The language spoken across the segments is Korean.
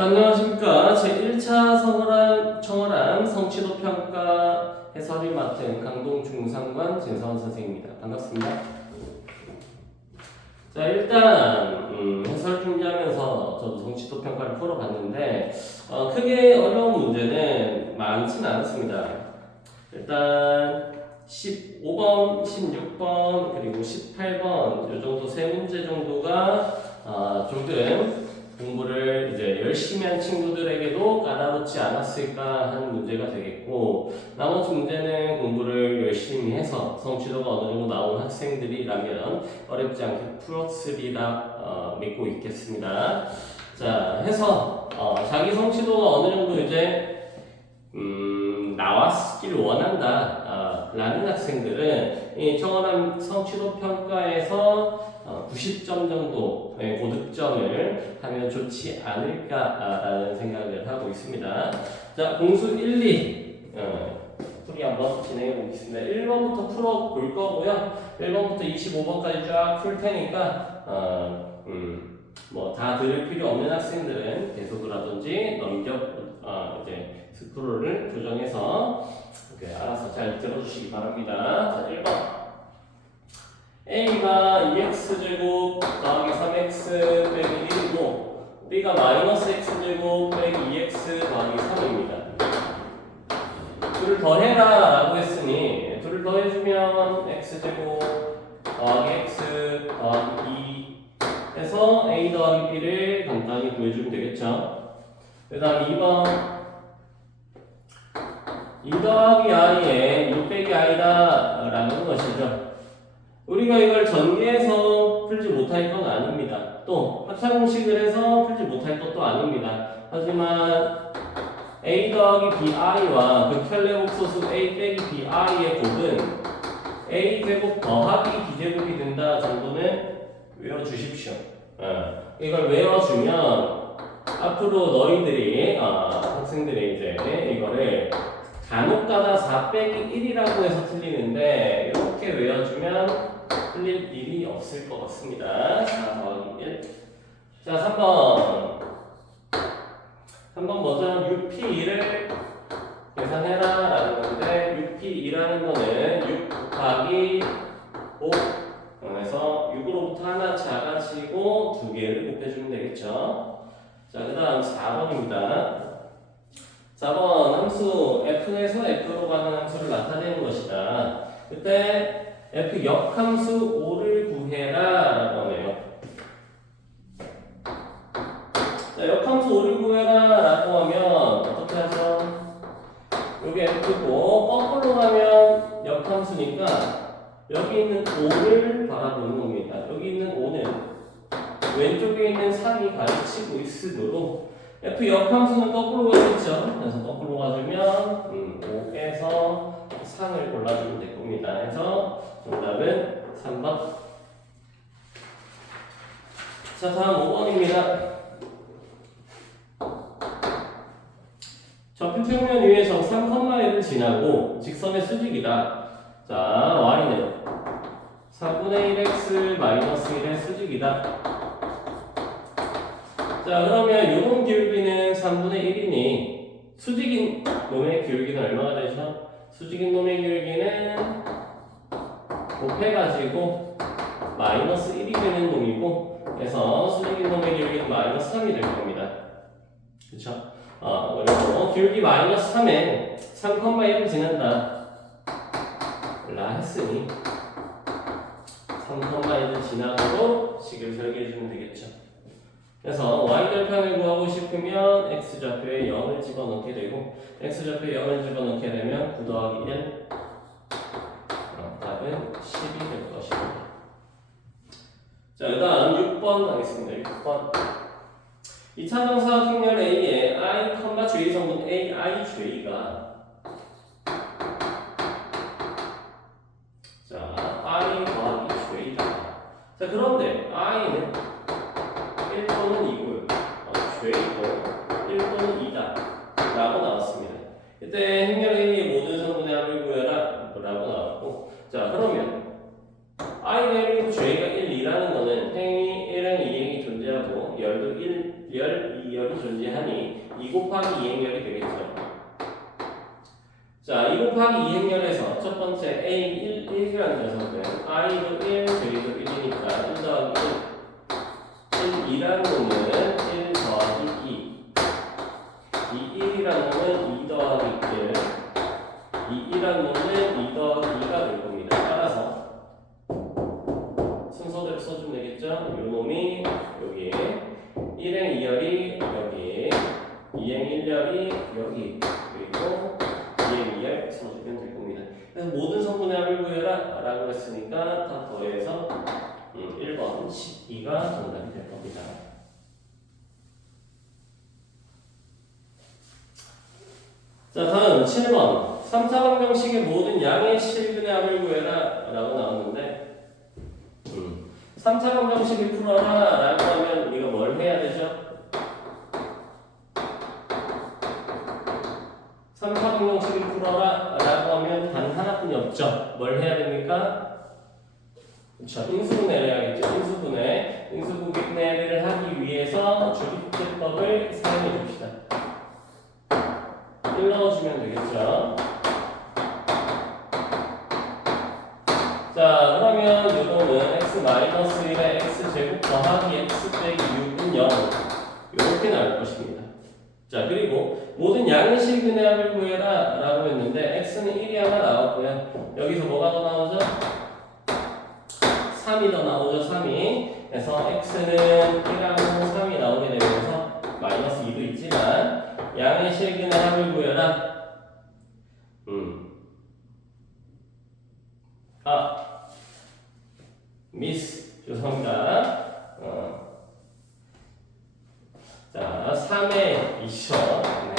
자, 안녕하십니까. 제1차 청어람 성취도 평가 해설을 맡은 강동중상관 진서원 선생님입니다. 반갑습니다. 자, 일단 해설 준비하면서 저도 성취도 평가를 풀어봤는데 크게 어려운 문제는 많지는 않았습니다. 일단 15번, 16번, 그리고 18번 이 정도 세 문제 정도가 조금 공부를 이제 열심히 한 친구들에게도 까다롭지 않았을까 하는 문제가 되겠고, 나머지 문제는 공부를 열심히 해서 성취도가 어느 정도 나온 학생들이라면 어렵지 않게 풀었으리라 믿고 있겠습니다. 자, 해서 자기 성취도가 어느 정도 이제 나왔기를 원한다 라는 학생들은 이 청어람 성취도 평가에서 90점 정도의 고득점을 하면 좋지 않을까라는 생각을 하고 있습니다. 자, 공수 1, 2 풀이 한번 진행해 보겠습니다. 1번부터 풀어 볼 거고요. 1번부터 25번까지 쫙 풀 테니까 뭐 다 들을 필요 없는 학생들은 계속이라든지 이제 스크롤을 조정해서 알아서 잘 들어주시기 바랍니다. 자, 1번. A가 2x제곱 더하기 3x 빼기 1이고 B가 마이너스 x제곱 빼기 2x 더하기 3입니다. 둘을 더해라 라고 했으니 둘을 더해주면 x제곱 더하기 x 더하기 2 해서 A 더하기 B를 간단히 구해주면 되겠죠. 그 다음 2번 2 더하기 i에 6 빼기 i다 라는 것이죠. 우리가 이걸 전개해서 풀지 못할 건 아닙니다. 또 합차공식을 해서 풀지 못할 것도 아닙니다. 하지만 a 더하기 bi와 극혈레복소수 a 빼기 bi의 곱은 a 제곱 더하기 b 제곱이 된다 정도는 외워주십시오. 이걸 외워주면 앞으로 너희들이 학생들이 이제 이거를 간혹가다 4 빼기 1이라고 해서 틀리는데 이렇게 외워주면 틀릴 일이 없을 것 같습니다. 4 더하기 1. 자, 3번 뭐죠? 6p2를 계산해라 라는 건데 6p2라는 거는 6 곱하기 5 그래서 6으로부터 하나 작아지고 2개를 곱해주면 되겠죠. 자, 그 다음 4번입니다. 4번 함수 f에서 f로 가는 함수를 나타내는 것이다. 그때 f 역함수 5를 구해라 라고 하네요. 자, 역함수 5를 구해라 라고 하면 어떻게 하죠? 여기 f고 거꾸로 가면 역함수니까 여기 있는 5를 바라보는 겁니다. 여기 있는 5는 왼쪽에 있는 3이 가르치고 있으므로 f 역함수는 거꾸로 가겠죠. 그래서 거꾸로 가주면 5에서 3을 골라주면 될 겁니다. 그래서 정답은 3번. 자, 다음 5번입니다. 좌표평면 위에 점 3,1을 지나고 직선의 수직이다. 자, y는 4분의 1x 마이너스 1의 수직이다. 자, 그러면 요놈 기울기는 3분의 1이니 수직인 놈의 기울기는 얼마가 되죠? 수직인 놈의 기울기는 곱해가지고 마이너스 1이 되는 놈이고 그래서 수직인 놈의 기울기는 마이너스 3이 될 겁니다. 그쵸? 그리고 기울기 마이너스 3에 3,1을 지난다 라 했으니 3,1을 지나고 식을 설계해주면 되겠죠. 그래서 y절편을 구하고 싶으면 x좌표에 0을 집어넣게 되고 x좌표에 0을 집어넣게 되면 9 더하기 1 답은 10이 될 것입니다. 자, 그 다음 6번 하겠습니다. 6번 2차정사 행렬 A에 i, j 성분 ai, j가 자, i 더하기 j다. 자, 그런데 i는 1 또는 2고요. j도 1 또는 2다 라고 나왔습니다. 이때 행렬 A의 모든 성분의 합을 구해라 라고 나왔고 자, 그러면 i가 1이고 j가 1, 2라는 거는 행이 1행 2행이 존재하고 열도 1, 열, 2열이 존재하니 2 곱하기 2행렬이 되겠죠. 자, 2 곱하기 2행렬에서 첫 번째 A 1이라는 녀석은 i도 1, j도 1이니까 1 더하기 1, 2라는 놈은 1 더하기 2, 이 1이라는 놈은 2 더하기 1, 이 2라는 놈은 2 더하기 2가 될 겁니다. 따라서 순서대로 써주면 되겠죠? 이 놈이 여기, 1행 2열이 여기, 2행 1열이 여기, 그리고 2행 2열 써주면 될 겁니다. 그래서 모든 성분의 합을 구해라 라고 했으니까 다 더해서 1번 12가 정답이 될 겁니다. 자, 다음 7번 3차방정식의 모든 양의 실근의 합을 구해라 라고 나왔는데 3차방정식을 풀어라 라고 하면 우리가 뭘 해야 되죠? 3차방정식을 풀어라 라고 하면 단 하나뿐이 없죠. 뭘 해야 됩니까? 그렇죠. 인수분해를 해야겠죠. 인수분해를 하기 위해서 주기법을 사용해 줍시다. 1 넣어주면 되겠죠. 자, 그러면 이거는 x-1에 x제곱 더하기 x 빼기 6은 0 이렇게 나올 것입니다. 자, 그리고 모든 양의 실근의 합을 구해라 라고 했는데 x는 1이 하나 나왔고요. 여기서 뭐가 더 나오죠? 3이 더 나오죠. 3이. 그래서 x는 1하고 3이 나오게 되면서 마이너스 2도 있지만 양의 실근의 합을 구해라. 미스. 죄송합니다. 자, 3의 2죠. 네.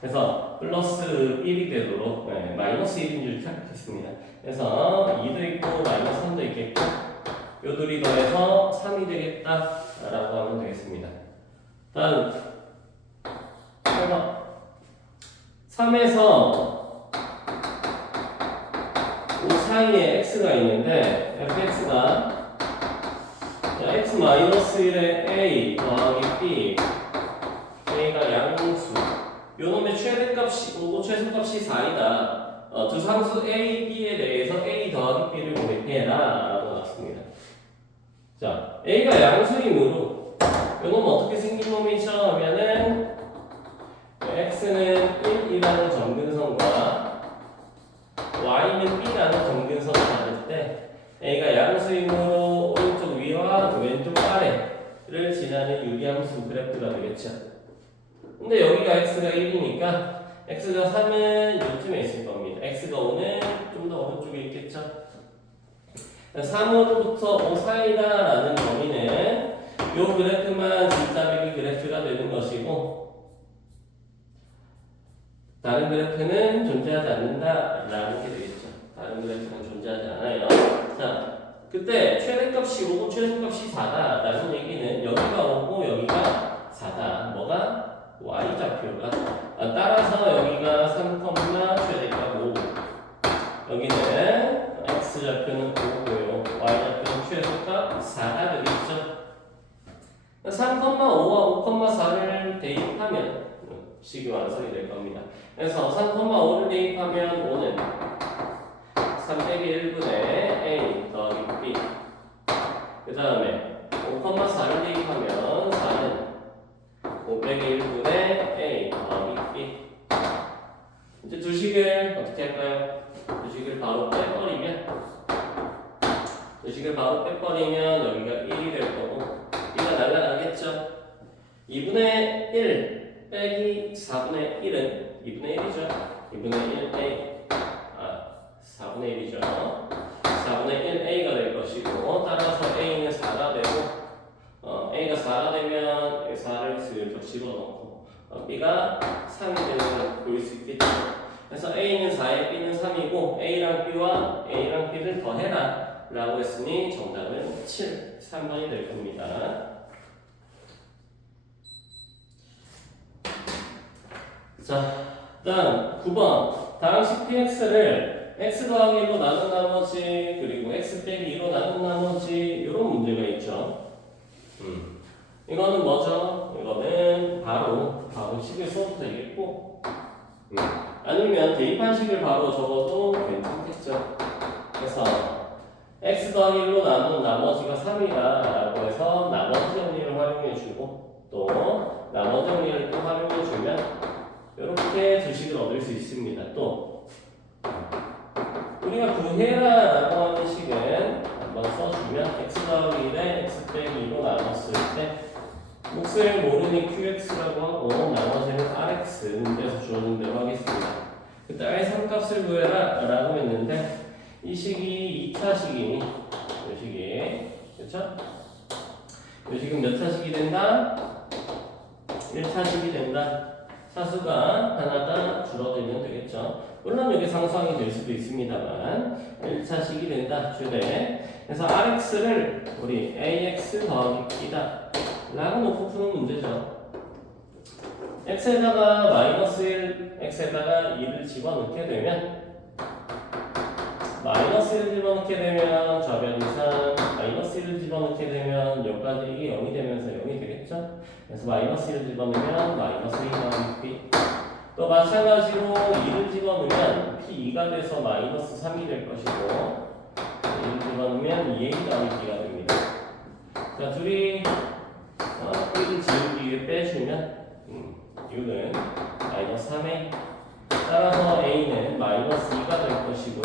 그래서 플러스 1이 되도록 마이너스 1인 줄 착각했습니다. 그래서 2도 있고 마이너스 3도 있겠고 요 둘이 더해서 3이 되겠다 라고 하면 되겠습니다. 다음 3에서 5 사이에 x가 있는데 fx가 x-1에 a 더하기 b a가 양수 요놈의 최대값이 최소값이 4이다. 두 상수 a, b에 대해서 a 더하기 b를 구해라 라고 나왔습니다. 자, a가 양수이므로 요놈은 어떻게 생긴 놈이죠? 하면은 x는 1이라는 점근선과 y는 b라는 점근선을 받을 때 a가 양수이므로 오른쪽 위와 왼쪽 아래를 지나는 유리함수 그래프가 되겠죠. 근데 여기가 x가 1이니까 x가 3은 요쯤에 있을 겁니다. x가 5는 좀 더 오른쪽에 있겠죠. 3으로부터 5 사이다라는 범위는 요 그래프만 진짜배기 그래프가 되는 것이고 다른 그래프는 존재하지 않는다라는 게 되겠죠. 다른 그래프는 존재하지 않아요. 자, 그때 최대값이 5고 최소값이 4다라는 얘기는 여기가 5고 여기가 4다. 뭐가? y좌표가. 따라서 여기가 3, 최대값 5. 여기는 x좌표는 5고요. y좌표는 최소값 4가 되겠죠. 3,5와 5,4를 대입하면 식이 완성이 될 겁니다. 그래서 3,5를 대입하면 5는 3 빼기 1분의 a 더하기 b 그 다음에 5,4를 대입하면 4는 5 빼기 1분의 a 더하기 b 이제 두 식을 어떻게 할까요? 두 식을 바로 빼버리면 여기가 1이 될 거고 1가 날아가겠죠? 2분의 1 빼기 4분의 1은 2분의 1이죠. 2분의 1a 4분의 1이죠. 4분의 1a가 될 것이고 따라서 a는 4가 되고 a가 4가 되면 4를 슬쩍 집어넣고 b가 3이 되는 걸 볼 수 있겠죠. 그래서 a는 4에 b는 3이고 a랑 b를 더해라 라고 했으니 정답은 7, 3번이 될 겁니다. 자, 다음 9번 다항식 px를 x 더하기 1로 나눈 나머지 그리고 x 빼기 2로 나눈 나머지 이런 문제가 있죠. 이거는 뭐죠? 이거는 바로 식을 써도 되겠고 아니면 대입한 식을 바로 적어도 괜찮겠죠. 그래서 x 더하기 1로 나눈 나머지가 3이다 라고 해서 나머지 정리를 활용해주고 또 나머지 정리를 또 활용해주면 이렇게 두 식을 얻을 수 있습니다. 또 우리가 구해라 라고 하는 식은 한번 써주면 x 더하기 1에 x 빼기 2로 나눴을 때 몫을 모르니 qx라고 하고 나머지는 rx 문제에서 주어진 대로 하겠습니다. 그때 r의 3값을 구해라 라고 했는데 이 식이 2차 식이니 이 식이 그렇죠? 이 식은 몇 차식이 된다? 1차식이 된다. 차수가 하나가 줄어들면 되겠죠. 물론 여기 상수항이 될 수도 있습니다만 1차식이 된다. 주되 그래서 rx를 우리 ax 더하기 b다 라고 놓고 푸는 문제죠. x에다가 마이너스 1, x에다가 2를 집어넣게 되면 마이너스 1을 집어넣게 되면 좌변이 3, 마이너스 1을 집어넣게 되면 여기까지 이게 0이 되면서 0이 되겠죠? 그래서 마이너스 1을 집어넣으면 마이너스 2 더하기 p 또 마찬가지로 2를 집어넣으면 p2가 돼서 마이너스 3이 될 것이고 2를 집어넣으면 2a 더하기 b가 됩니다. 자, 둘이 p를 지우기 위해 빼주면 u는 마이너스 3a 따라서 a는 마이너스 2가 될 것이고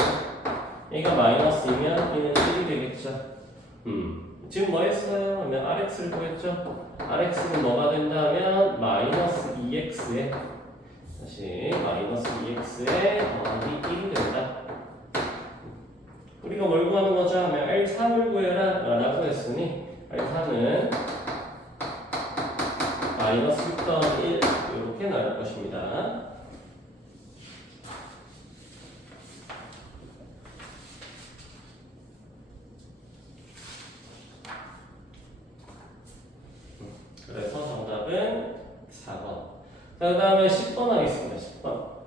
a가 마이너스이면 b는 1이 되겠죠. 지금 뭐 했어요? 그러면 rx를 구했죠. rx는 뭐가 된다면 마이너스 2x에 다시 마이너스 2x에 더하기 1이 된다. 우리가 뭘 구하는 거죠? 하면 L3을 구해라 라고 했으니 L3은 마이너스 6 더하기 1 이렇게 나올 것입니다. 그래서 정답은 4번. 자, 그 다음에 10번 하겠습니다. 10번.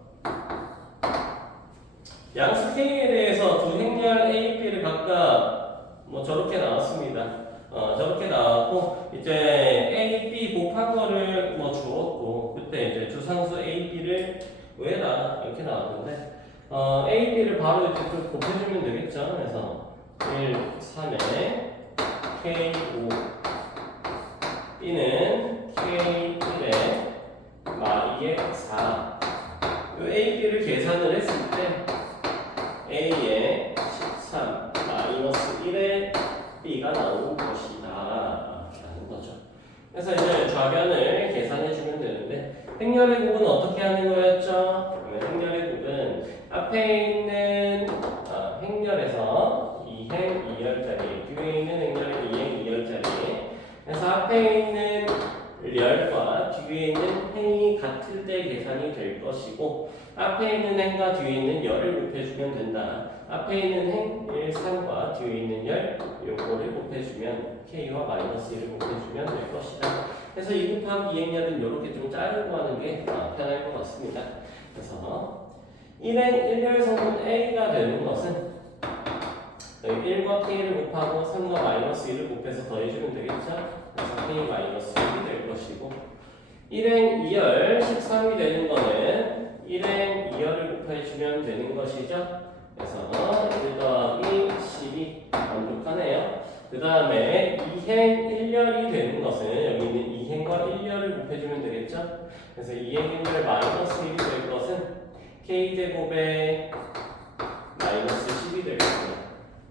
양수 K에 대해서 두 행렬 A, B를 각각 뭐 저렇게 나왔습니다. 저렇게 나왔고 이제 A, B 곱한 거를 뭐 주었고 그때 이제 주상수 A, B를 구해라 이렇게 나왔는데 A, B를 바로 이제 곱해주면 되겠죠. 그래서 1, 3에 K, 5 B는 K1에 마이의 4 이 A, B를 계산을 했을 때 A에 13 마이너스 1에 B가 나오는 것이다 라는 거죠. 그래서 이제 좌변을 계산해 주면 되는데 행렬의 곱은 어떻게 하는 거였죠? 행렬의 곱은 앞에 있는 행렬에서 2행 2열짜리 뒤에 있는 행렬의 2행 2열짜리 그래서 앞에 있는 열과 뒤에 있는 행이 같을 때 계산이 될 것이고 앞에 있는 행과 뒤에 있는 열을 곱해주면 된다. 앞에 있는 행 1, 3과 뒤에 있는 열 요거를 곱해주면 K와 마이너스 1을 곱해주면 될 것이다. 그래서 2 곱하기 2행열은 이렇게 좀 자르고 하는 게 편할 것 같습니다. 그래서 1행 1열 성분 A가 되는 것은 1과 K를 곱하고 3과 마이너스 1을 곱해서 더해주면 되겠죠? 그래서 K 마이너스 1이 될 것이고 1행 2열 13이 되는 거는 1행 2열을 곱해주면 되는 것이죠? 그래서 1 더하기 12 만족하네요. 그 다음에 2행 1열이 되는 것은 여기 있는 2행과 1열을 곱해주면 되겠죠? 그래서 2행 1열 마이너스 1이 될 것은 K제곱에 마이너스 10이 될 겁니다.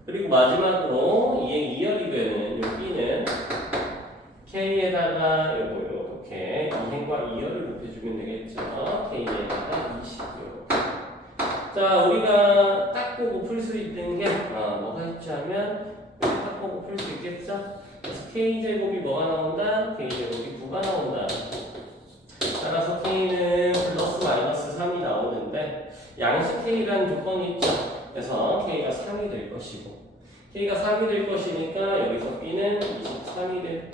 그리고 마지막으로 2행 2열이 되는 여기는 K에다가 이렇게 2행과 2열을 곱해주면 되겠죠. K에다가 20요. 자, 우리가 딱 보고 풀 수 있는 게 뭐가 있지 하면 딱 보고 풀 수 있겠죠. 그래서 K제곱이 뭐가 나온다? K제곱이 9가 나온다. 따라서 K는 플러스 마이너스 3이 나오는데 양식 K라는 조건이 있죠. 그래서 K가 3이 될 것이고 K가 3이 될 것이니까 여기서 B는 23이 될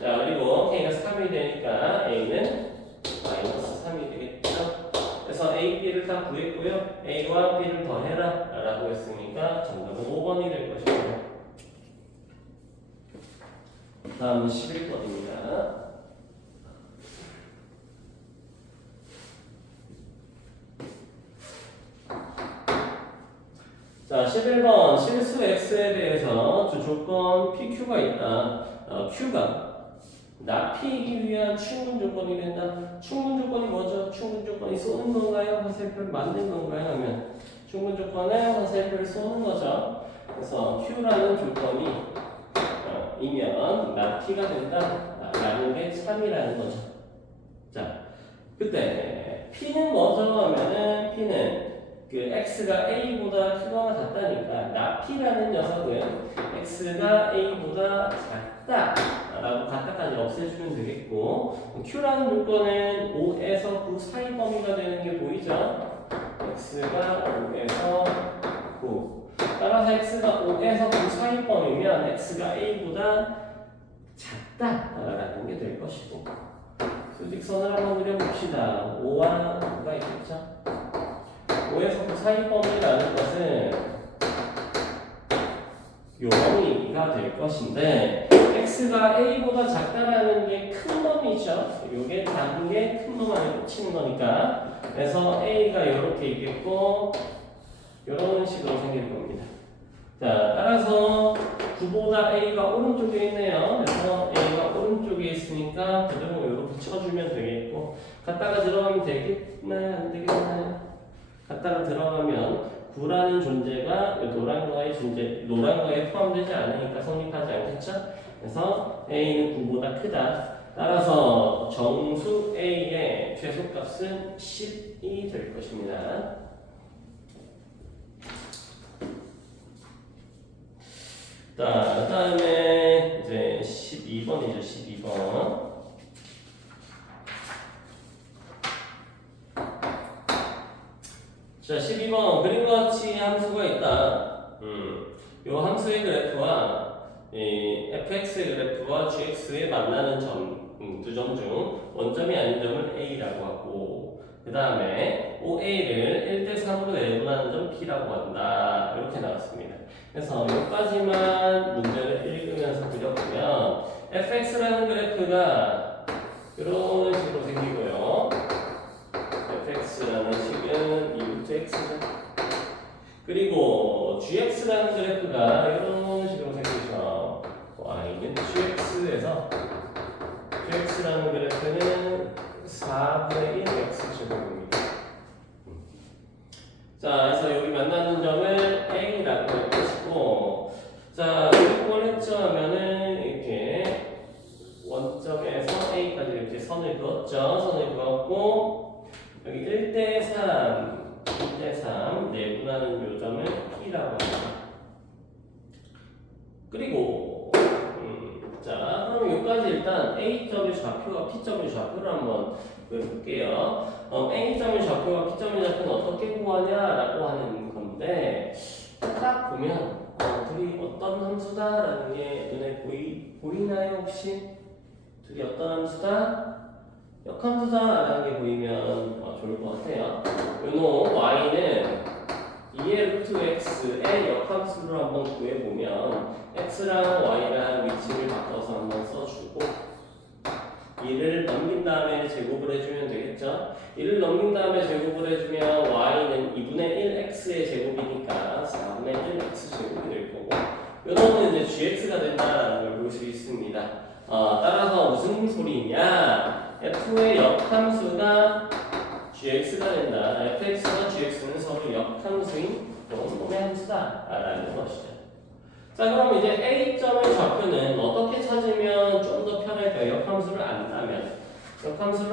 자, 그리고 K가 3이 되니까 A는 마이너스 3이 되겠죠. 그래서 A, B를 다 구했고요. A와 B를 더해라 라고 했으니까 정답은 5번이 될 것입니다. 다음은 11번입니다. 조건 PQ가 있다. Q가 납피이기 위한 충분 조건이 된다. 충분 조건이 뭐죠? 충분 조건이 쏘는 건가요? 화살표를 만든 건가요? 하면 충분 조건은 화살표를 쏘는 거죠. 그래서 Q라는 조건이 이면 납피가 된다 라는 게 3이라는 거죠. 자, 그때 P는 뭐죠? 하면은 P는 그 X가 A보다 크거나 같다니까 납피라는 녀석은 X가 A보다 작다 라고 갖다까지 없애주면 되겠고 Q라는 조건은 5에서 9 사이 범위가 되는 게 보이죠? X가 5에서 9 따라서 X가 5에서 9 사이 범위면 X가 A보다 작다라는 게 될 것이고 수직선을 한번 그려봅시다. 5와 9가 있겠죠? 5에서 9 사이 범위라는 것은 요 범위가 될 것인데 X가 A보다 작다라는 게 큰 범위죠. 요게 작은 게 큰 범위 안에 꽂히는 거니까 그래서 A가 이렇게 있겠고 이런 식으로 생길 겁니다. 자, 따라서 9보다 A가 오른쪽에 있네요. 그래서 A가 오른쪽에 있으니까 그대로 이렇게 쳐주면 되겠고 갖다가 들어가면 되겠나요? 안 되겠나요? 갖다가 들어가면 9라는 존재가 노란 거에 포함되지 않으니까 성립하지 않겠죠? 그래서 A는 9보다 크다. 따라서 정수 A의 최소값은 10이 될 것입니다. 자, 그다음에 이제 12번이죠. 12번. 자, 12번 그림과 같이 함수가 있다. 요 함수의 그래프와 이 fx의 그래프와 gx의 만나는 점, 두 점 중 원점이 아닌 점을 a라고 하고 그 다음에 OA를 1대3으로 내분하는 점 P라고 한다. 이렇게 나왔습니다. 그래서 여기까지만 문제를 읽으면서 그려보면 fx라는 그래프가 이런 식으로 생기고요. fx라는 식은 2부터 x죠. 그리고 gx라는 그래프가 이런 식으로 생기죠. y는 gx에서 gx라는 그래프는 4분의 1 x제곱입니다. 자, 그래서 여기 만나는 점을 a라고 할 것이고, 자, 그걸 했죠 하면은 이렇게 원점에서 a까지 이렇게 선을 그었죠. 선을 그었고 여기 1대3 내분하는 요점을 P라고 합니다. 그리고 자, 그럼 여기까지 일단 A점의 좌표와 P점의 좌표를 한번 볼게요. A점의 좌표와 P점의 좌표는 어떻게 구하냐라고 하는 건데 딱 보면 둘이 어떤 함수다라는 게 눈에 보이나요 혹시? 둘이 어떤 함수다? 역함수다라는 게 보이면 좋을 것 같아요. 요놈 y는 2의 루트 x의 역함수를 한번 구해보면 x랑 y랑 위치를 바꿔서 한번 써주고 2를 넘긴 다음에 제곱을 해주면 되겠죠. 2를 넘긴 다음에 제곱을 해주면 y는 2분의 1x의 제곱이니까 4분의 1x 제곱이 될 거고 요놈은 이제 gx가 된다는 걸 볼 수 있습니다. 따라서 무슨 소리냐? f의 역함수가 gx가 된다. fx와 gx는 서로 역함수인 놈의 함수다라는 것이죠. 자, 그럼 이제 a점의 좌표는 어떻게 찾으면 좀 더 편할까요? 역함수를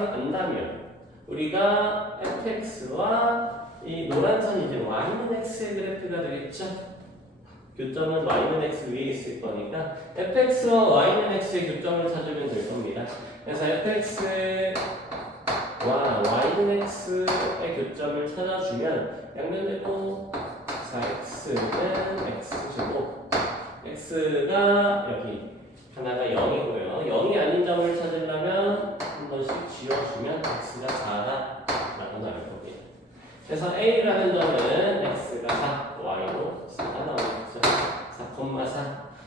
안다면 우리가 fx와 이 노란 선이 이제 y는 x의 그래프가 되겠죠. 교점은 y는 x 위에 있을 거니까 fx와 y는 x의 교점을 찾으면 될 겁니다. 그래서 fx와 y는 x의 교점을 찾아주면 양면되고 4x는 x제곱 x가 여기 하나가 0이고요. 0이 아닌 점을 찾으려면 한 번씩 지워주면 x가 4다라고 나올 겁니다. 그래서 a라는 점은 x가 4, y로 4가 나오겠죠. 4,4.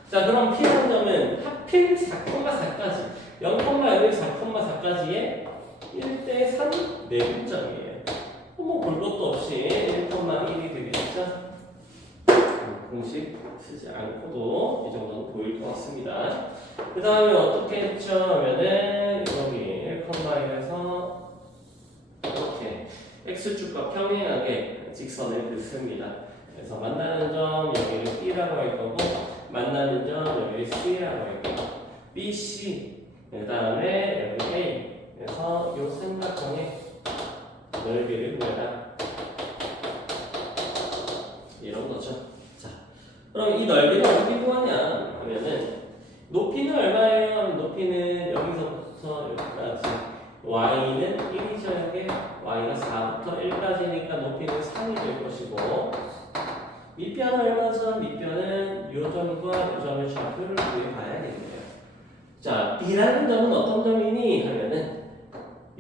자, 그럼 p라는 점은 하필 4,4까지 0,1, 4,4까지의 1대3 내분점이에요. 뭐 볼 것도 없이 1,1이 되겠죠. 공식 쓰지 않고도 이 정도는 보일 것 같습니다. 그 다음에 어떻게 했죠? 하면은 여기 1,1에서 이렇게 x축과 평행하게 직선을 긋습니다. 그래서 만나는 점 여기를 B라고 할 거고 만나는 점 여기를 C라고 할 거고 B, C 그 다음에 여기 A 그래서 이 삼각형의 넓이를 구해라 이런 거죠. 자, 그럼 이 넓이를 어떻게 구하냐 하면은 높이는 얼마예요? 높이는 여기서부터 여기까지 y는 1이죠. 이게 y가 4부터 1까지니까 높이는 3이 될 것이고 밑변은 얼마죠? 밑변은 요 점과 요 점의 좌표를 구해봐야겠네요. 자, b라는 점은 어떤 점이니? 하면은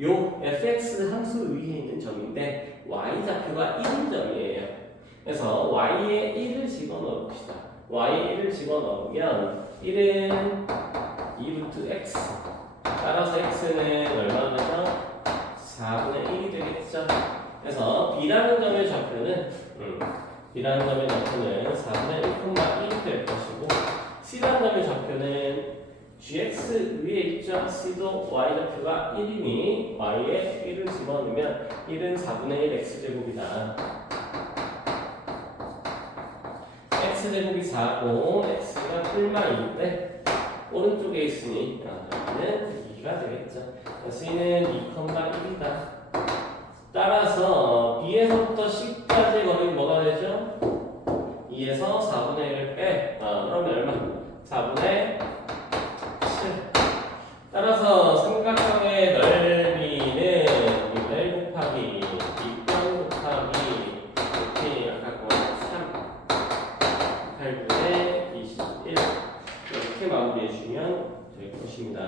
요 fx 함수 위에 있는 점인데 y 좌표가 1인 점이에요. 그래서 y에 1을 집어넣어 봅시다. y에 1을 집어넣으면 1은 2루트 x 따라서 x는 얼마나 되죠? 4분의 1이 되겠죠? 그래서 b라는 점의 좌표는 B라는 점의 좌표는 4분의 1,1이 될 것이고 C라는 점의 좌표는 GX 위에 있죠. C도 Y 좌표가 1이니 Y에 1을 집어넣으면 1은 4분의 1 X제곱이다. X제곱이 4고 X가 뿔마인데 오른쪽에 있으니 여기는 2가 되겠죠. C는 2,1이다. 따라서 B에서부터 C까지의 거리는 뭐가 되죠? 2에서 4분의 1을 빼. 그러면 얼마? 4분의 7. 따라서 삼각형의 넓이는 1 곱하기 2변 곱하기 이렇게 아까 거 3 8분의 21 이렇게 마무리해 주면 될 것입니다.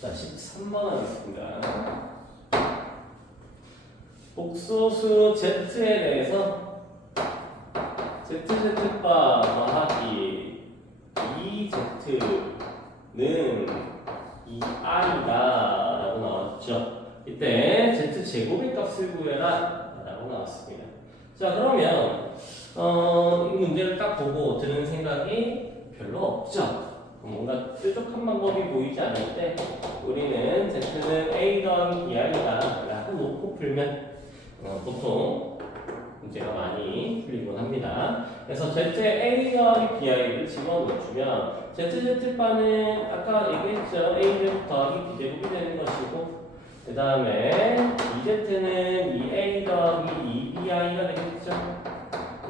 자, 13번 하겠습니다. 복소수 Z에 대해서 ZZ바 더하기 2Z는 2I다 라고 나왔죠. 이때 Z제곱의 값을 구해라 라고 나왔습니다. 자, 그러면 이 문제를 딱 보고 드는 생각이 별로 없죠. 뭔가 뾰족한 방법이 보이지 않을 때 우리는 Z는 A 더하기 BI다 라고 놓고 풀면 보통 문제가 많이 풀리곤 합니다. 그래서 Z에 A 더하기 BI를 집어넣어주면 ZZ바는 아까 얘기했죠. A제곱 더하기 B제곱이 되는 것이고 그 다음에 2Z는 2A 더하기 2BI가 되겠죠.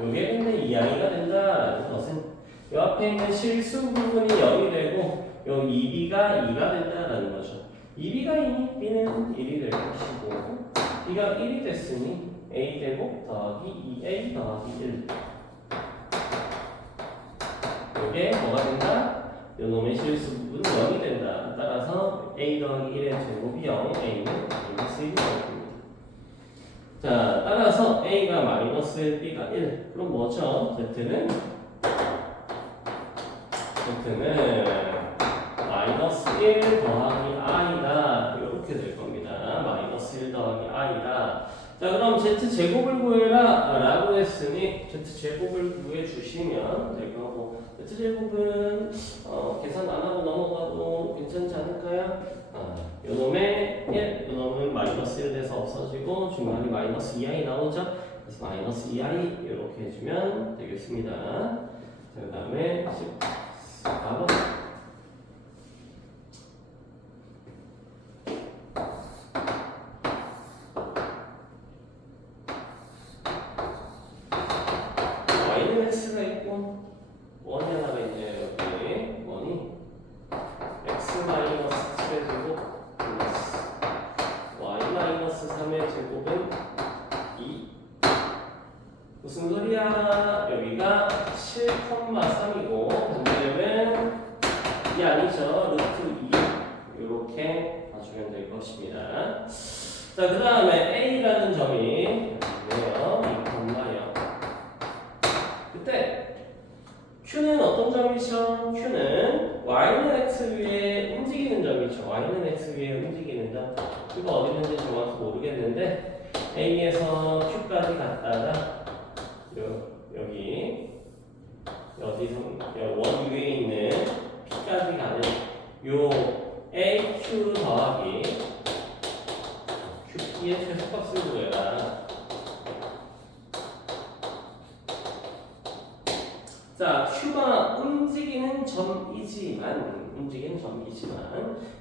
요게 근데 2I가 된다라는 것은 요 앞에 있는 실수 부분이 0이 되고 요 2B가 2가 된다라는 거죠. 2B가 2니 B는 1이 될 것이고 B가 1이 됐으니 A제곱 더하기 2A 더하기 1 요게 뭐가 된다? 요 놈의 실수 부분은 0이 된다. 따라서 A 더하기 1의 제곱이 0, A는 마이너스 1이 됩니다. 자, 따라서 A가 마이너스 1, B가 1 그럼 뭐죠? Z는 마이너스 1 더하기 i다 이렇게 될 겁니다. 마이너스 1 더하기 i다. 자, 그럼 z제곱을 구해라 라고 했으니 z제곱을 구해 주시면 될 거고 z제곱은 계산 안 하고 넘어가도 괜찮지 않을까요? 요놈의 1, 요놈은 마이너스 1 돼서 없어지고 중간에 마이너스 2i 나오죠? 그래서 마이너스 2i 이렇게 해주면 되겠습니다. 자, 그 다음에 14번 y는 x가 있고 원이 하나가 있네요. 여기 원이 x 마이너스 7의 제곱 플러스 y 마이너스 3의 제곱은 2 무슨 소리야? 여기가 7,3이고 반대되면 이 아니죠. 루트 2 이렇게 봐주면 될 것입니다. 자, 그 다음에 A라는 점이 있네요. 2,0 그때 Q는 어떤 점이죠? Q는 Y는 X 위에 움직이는 점이죠. Y는 X 위에 움직이는 점 Q가 어디 있는지 정확히 모르겠는데 A에서 Q까지 갔다가 여기 어디서 원 위에 있는 P까지 가는 요 A, Q 더하기 QP의 최소값을 구해라. 자, Q가 움직이는 점이지만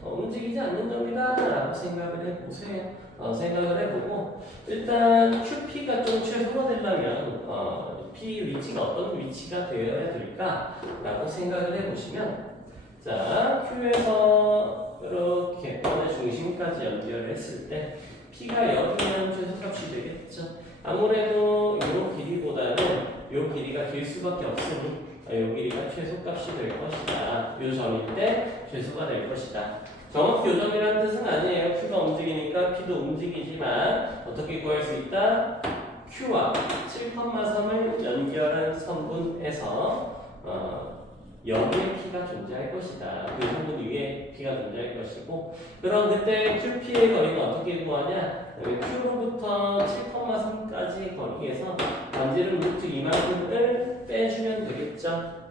움직이지 않는 점이다 라고 생각을 해보세요. 생각을 해보고 일단 QP가 좀 최소화 되려면 P 위치가 어떤 위치가 되어야 될까 라고 생각을 해보시면 자, Q에서 이렇게 원의 중심까지 연결했을 때 P가 여기면 최소값이 되겠죠. 아무래도 이 길이보다는 이 길이가 길 수밖에 없으니 이 길이가 최소값이 될 것이다. 이 점일 때 최소가 될 것이다. 정확히 이 점이라는 뜻은 아니에요. Q가 움직이니까 P도 움직이지만 어떻게 구할 수 있다? Q와 7,3을 연결한 선분에서 여기에 P가 존재할 것이다. 그 선분 위에 P가 존재할 것이고 그럼 그때 QP의 거리는 어떻게 구하냐? Q로부터 7,3까지 거리에서 반지름 루트 이만큼을 빼주면 되겠죠.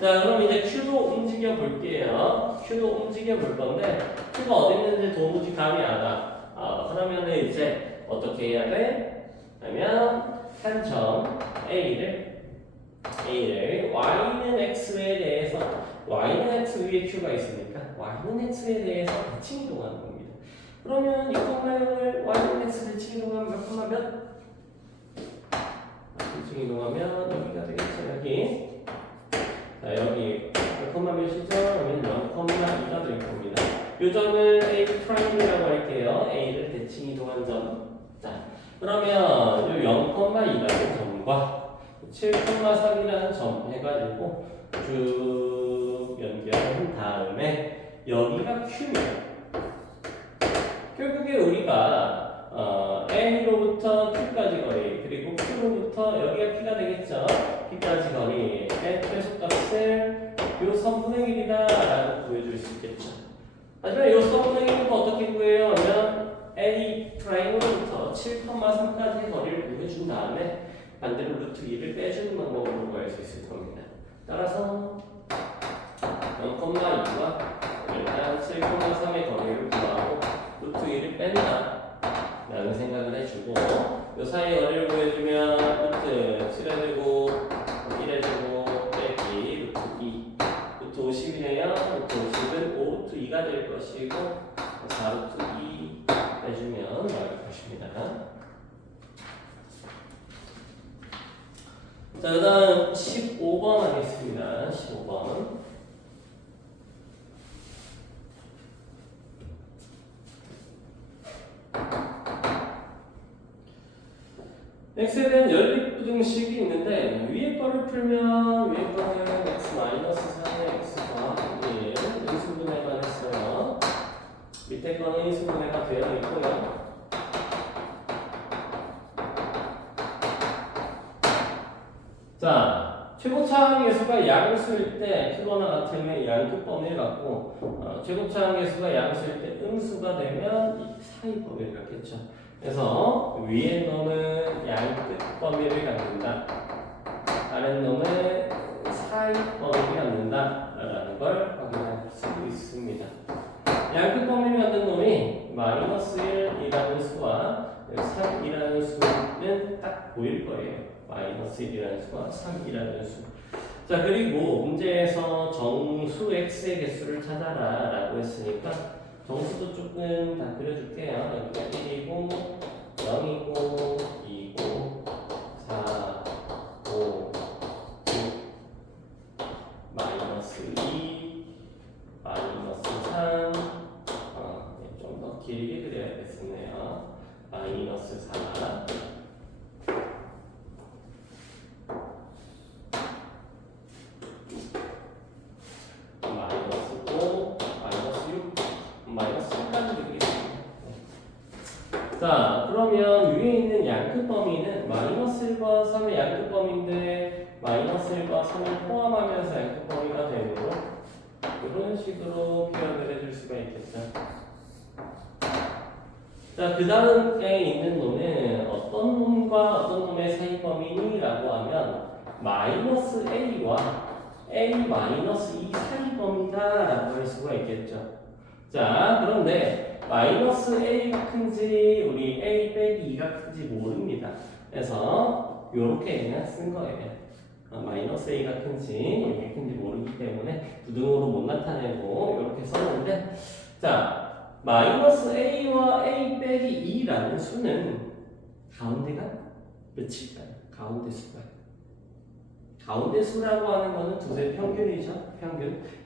자, 그럼 이제 Q도 움직여 볼게요. Q도 움직여 볼 건데 Q가 어디 있는지 도무지 감이 안 와. 그러면은 이제 어떻게 해야 돼? 그러면 한 점 A를 Y는 X에 대해서 Y는 X 위에 Q가 있으니까 Y는 X에 대해서 대칭 이동하는 겁니다. 그러면 6,0을 Y는 X 대칭 이동하면 몇 콤마 몇? 대칭 이동하면 여기가 되겠죠. 여기 자, 여기 몇 콤마 몇이죠? 그러면 0,2가 될 겁니다. 이 점을 A 프라임이라고 할게요. A를 대칭 이동한 점. 자, 그러면 이 0,2라는 점과 7,3이라는 점 해가지고 쭉 연결한 다음에 여기가 Q입니다. 결국에 우리가 N으로부터 Q까지 거리 그리고 Q로부터 여기가 P가 되겠죠. P까지 거리의 최소값을 요 선분의 길이다 라고 구해줄 수 있겠죠. 하지만 요 선분의 길이는 어떻게 구해요? 하면 A 프라임으로부터 7,3까지의 거리를 구해준 다음에 반대로 루트 2를 빼주는 방법으로 구할 수 있을 겁니다. 따라서 0,2와 일단 7,3의 거리를 구하고 루트 2를 뺀다 라는 생각을 해주고 이 사이 거리를 구해주면 루트 7해주고 1해주고 빼기 루트 2 루트 50이네요. 루트 50은 5루트 2가 될 것이고 4루트 2 빼주면 나올 것입니다. 자, 그 다음 15번 하겠습니다. 15번. x에 대한 연립부등식이 있는데 위에 거를 풀면 위에 거는 x-4의 x가 1 인수분해만 했어요. 밑에 거는 인수분해가 되어 있고요. 자, 최고차항 계수가 양수일 때 크거나 같으면 양극 범위를 갖고 최고차항 계수가 양수일 때 음수가 되면 이 사이 범위를 갖겠죠. 그래서 위에 놈은 양극 범위를 갖는다. 아래 놈은 사이 범위를 갖는다. 라는 걸 확인할 수 있습니다. 양극 범위를 갖는 놈이 -1이라는 수와 3이라는 수는 딱 보일 거예요. -1이라는 수와 3이라는 수. 자, 그리고 문제에서 정수 x의 개수를 찾아라 라고 했으니까 정수도 조금 다 그려줄게요. 여기가 1이고 0이고 2고 4, 5, 6 -2 -3 좀 더 길게 그려야겠네요. -4 자, 그러면 위에 있는 양극 범위는 -1과 3의 양극 범위인데 -1과 3을 포함하면서 양극 범위가 되므로 이런 식으로 표현을 해줄 수가 있겠죠. 자, 그 다음에 있는 놈은 어떤 놈과 어떤 놈의 사이 범위니라고 하면 마이너스 a와 a 마이너스 2 사이 범위다라고 할 수가 있겠죠. 자, 그런데 마이너스 a가 큰지 우리 a 빼기 2가 큰지 모릅니다. 그래서 이렇게 그냥 쓴 거예요. 마이너스 a가 큰지 이게 큰지 모르기 때문에 부등호로 못 나타내고 이렇게 썼는데, 자, 마이너스 a와 a 빼기 2라는 수는 가운데가 몇일까요? 가운데 수가. 가운데 수라고 하는 거는 두수의 평균이죠.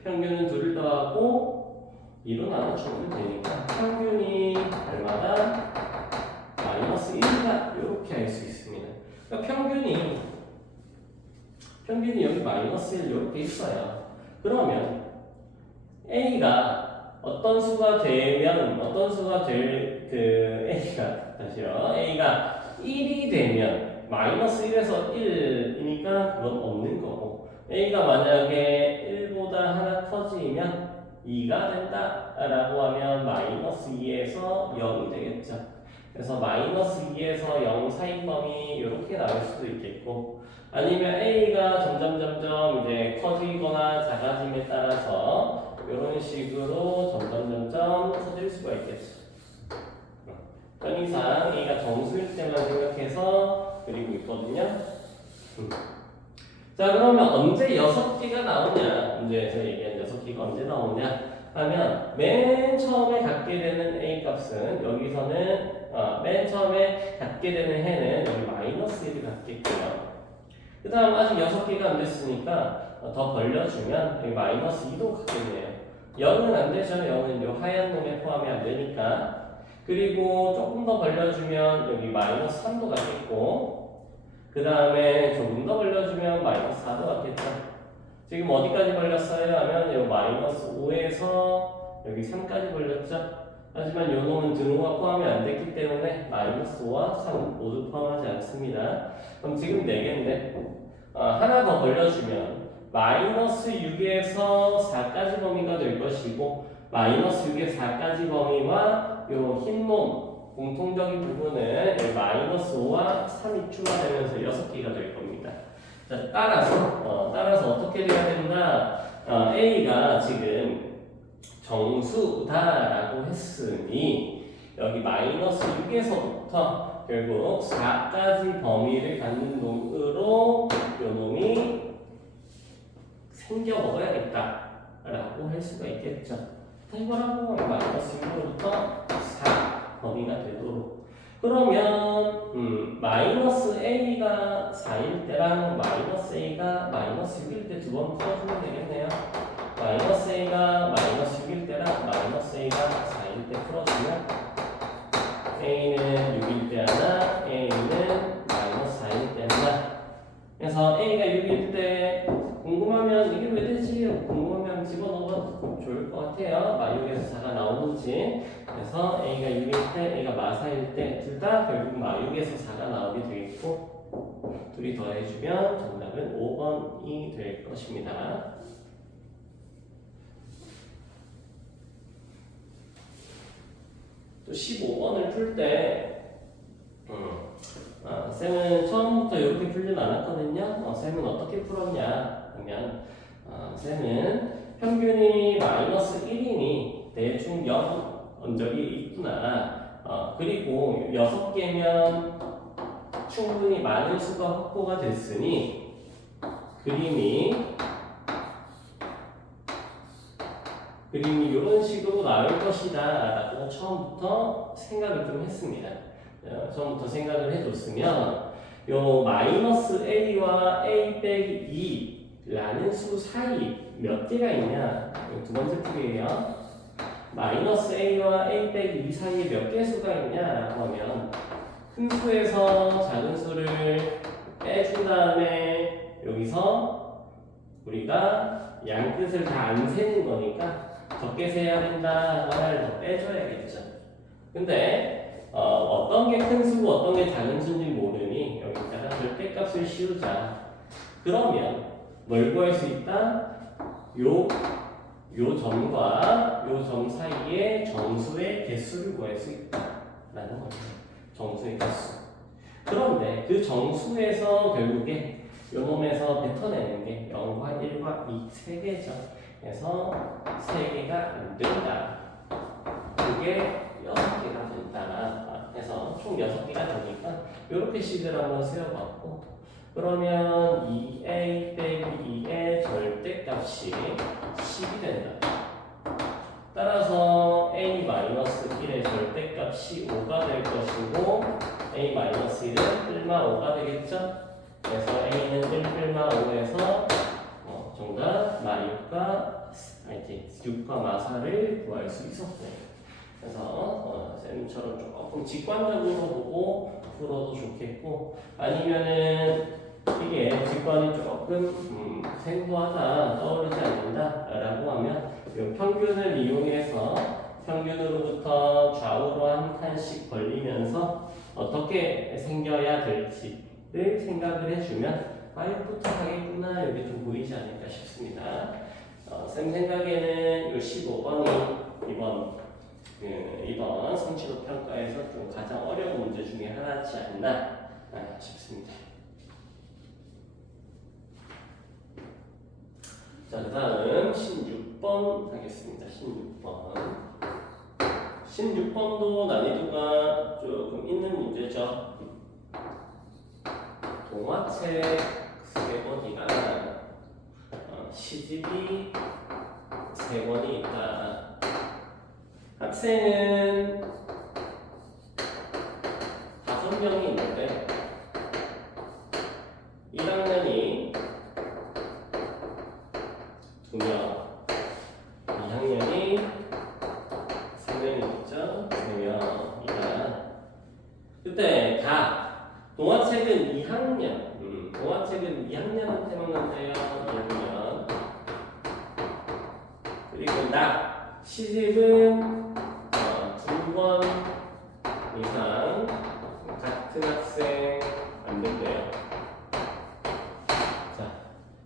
평균은 둘을 더하고 2로 나눠주면 되니까 평균이 얼마나 마이너스 1이다 이렇게 알 수 있습니다. 그러니까 평균이 여기 마이너스 1 이렇게 있어요. 그러면 a가 어떤 수가 되면 a가 1이 되면 마이너스 1에서 1이니까 그건 없는 거고, a가 만약에 1보다 하나 커지면 2가 된다라고 하면 마이너스 2에서 0이 되겠죠. 그래서 마이너스 2에서 0 사이 범위 이렇게 나올 수도 있겠고, 아니면 a가 점점 이제 커지거나 작아짐에 따라서 이런 식으로 점점 커질 수가 있겠죠. 편의상 a가 정수일 때만 생각해서 그리고 있거든요. 자, 그러면 언제 6개가 나오냐? 문제에서 얘기한 6개가 언제 나오냐 하면, 맨 처음에 갖게 되는 a 값은 여기서는 맨 처음에 갖게 되는 해는 여기 마이너스 1을 갖겠고요. 그 다음 아직 6개가 안 됐으니까 더 벌려주면 여기 마이너스 2도 갖겠네요. 0은 안 되죠. 0은 요 하얀 놈에 포함이 안 되니까. 그리고 조금 더 벌려주면 여기 마이너스 3도 갖겠고, 그 다음에 조금 더 벌려주면 마이너스 4도 갖겠죠. 지금 어디까지 벌렸어요? 하면 요 마이너스 5에서 여기 3까지 벌렸죠. 하지만 요 놈은 등호가 포함이 안 됐기 때문에 마이너스 5와 3 모두 포함하지 않습니다. 그럼 지금 4개인데 하나 더 벌려주면 마이너스 6에서 4까지 범위가 될 것이고, 마이너스 6에서 4까지 범위와 요 흰 놈 공통적인 부분은 마이너스 5와 3이 추가되면서 6개가 될 겁니다. 자, 따라서 어떻게 돼야 된다? a가 지금 정수다라고 했으니 여기 마이너스 6에서부터 결국 4까지 범위를 갖는 놈으로 요 놈이 생겨 먹어야겠다라고 할 수가 있겠죠. 다시 뭐라고? 마이너스 6으로부터 4 범위가 되도록. 그러면 마이너스 a가 4일 때랑 마이너스 a가 마이너스 6일 때 두 번 풀어주면 되겠네요. 마이너스 a가 마이너스 6일 때랑 마이너스 a가 4일 때 풀어주면 a는 6일 때 하나, a는 마이너스 4일 때 하나. 그래서 a가 6일 때 궁금하면 이게 왜 되지? 궁금하면 집어넣어도 좋을 것 같아요. 마6에서 4가 나오는지. 그래서 a가 6일 때, a가 마4일 때 둘 다 결국 마6에서 4가 나오게 되겠고, 둘이 더해주면 정답은 5번이 될 것입니다. 또 15번을 풀 때 쌤은 처음부터 이렇게 풀진 않았거든요. 쌤은 어떻게 풀었냐 하면 쌤은 평균이 마이너스 1이니 대충 0 온 적이 있구나. 그리고 6개면 충분히 많은 수가 확보가 됐으니 그림이 이런 식으로 나올 것이다 라고 처음부터 생각을 좀 했습니다. 처음부터 생각을 해줬으면 요 마이너스 a와 a 빼기 2라는 수 사이 몇 개가 있냐, 두 번째 풀이에요. 마이너스 a와 a 빼기 2 사이에 몇 개 수가 있냐라고 하면 큰 수에서 작은 수를 빼준 다음에 여기서 우리가 양 끝을 다 안 세는 거니까 적게 세야 된다 하나를 더 빼줘야겠죠. 근데 어떤 게 큰 수고 어떤 게 작은 수인지 모르니 여기다가 절대값을 씌우자. 그러면 뭘 구할 수 있다? 요 점과 요 점 사이의 정수의 개수를 구할 수 있다 라는 거죠. 정수의 개수. 그런데 그 정수에서 결국에 요 놈에서 뱉어내는 게 0과 1과 2, 3개죠. 그래서 3개가 안 된다. 그게 6개가 된다. 해서 총 6개가 되니까 이렇게 식을 한번 세워봤고, 그러면 2a 빼기 2의 절대값이 10이 된다. 따라서 a-1의 절대값이 5가 될 것이고 a-1은 1-5가 되겠죠? 그래서 a는 1-5에서 정답 마6과 마4를 구할 수 있었어요. 그래서 쌤처럼 조금 직관적으로 보고 풀어도 좋겠고, 아니면은 이게 직관이 조금 생소하다, 떠오르지 않는다 라고 하면 이 평균을 이용해서 평균으로부터 좌우로 한 칸씩 벌리면서 어떻게 생겨야 될지를 생각을 해주면 이것부터 하겠구나, 여기 좀 보이지 않을까 싶습니다. 쌤 생각에는 이 15번이 이번 성취도 평가에서 좀 가장 어려운 문제 중에 하나지 않나 싶습니다. 자, 그 다음 16번 하겠습니다. 16번도 난이도가 조금 있는 문제죠. 동화책 3권이랑 시집이 3권이 있다. 학생은 5명이 있는데 1학년이 2명, 2학년이 3명이겠죠? 3명이다. 그때 다 동화책은 2학년, 동화책은 2학년한테만 간대요. 2학년. 그리고 시집은 2권 이상 같은 학생 안 된대요. 자,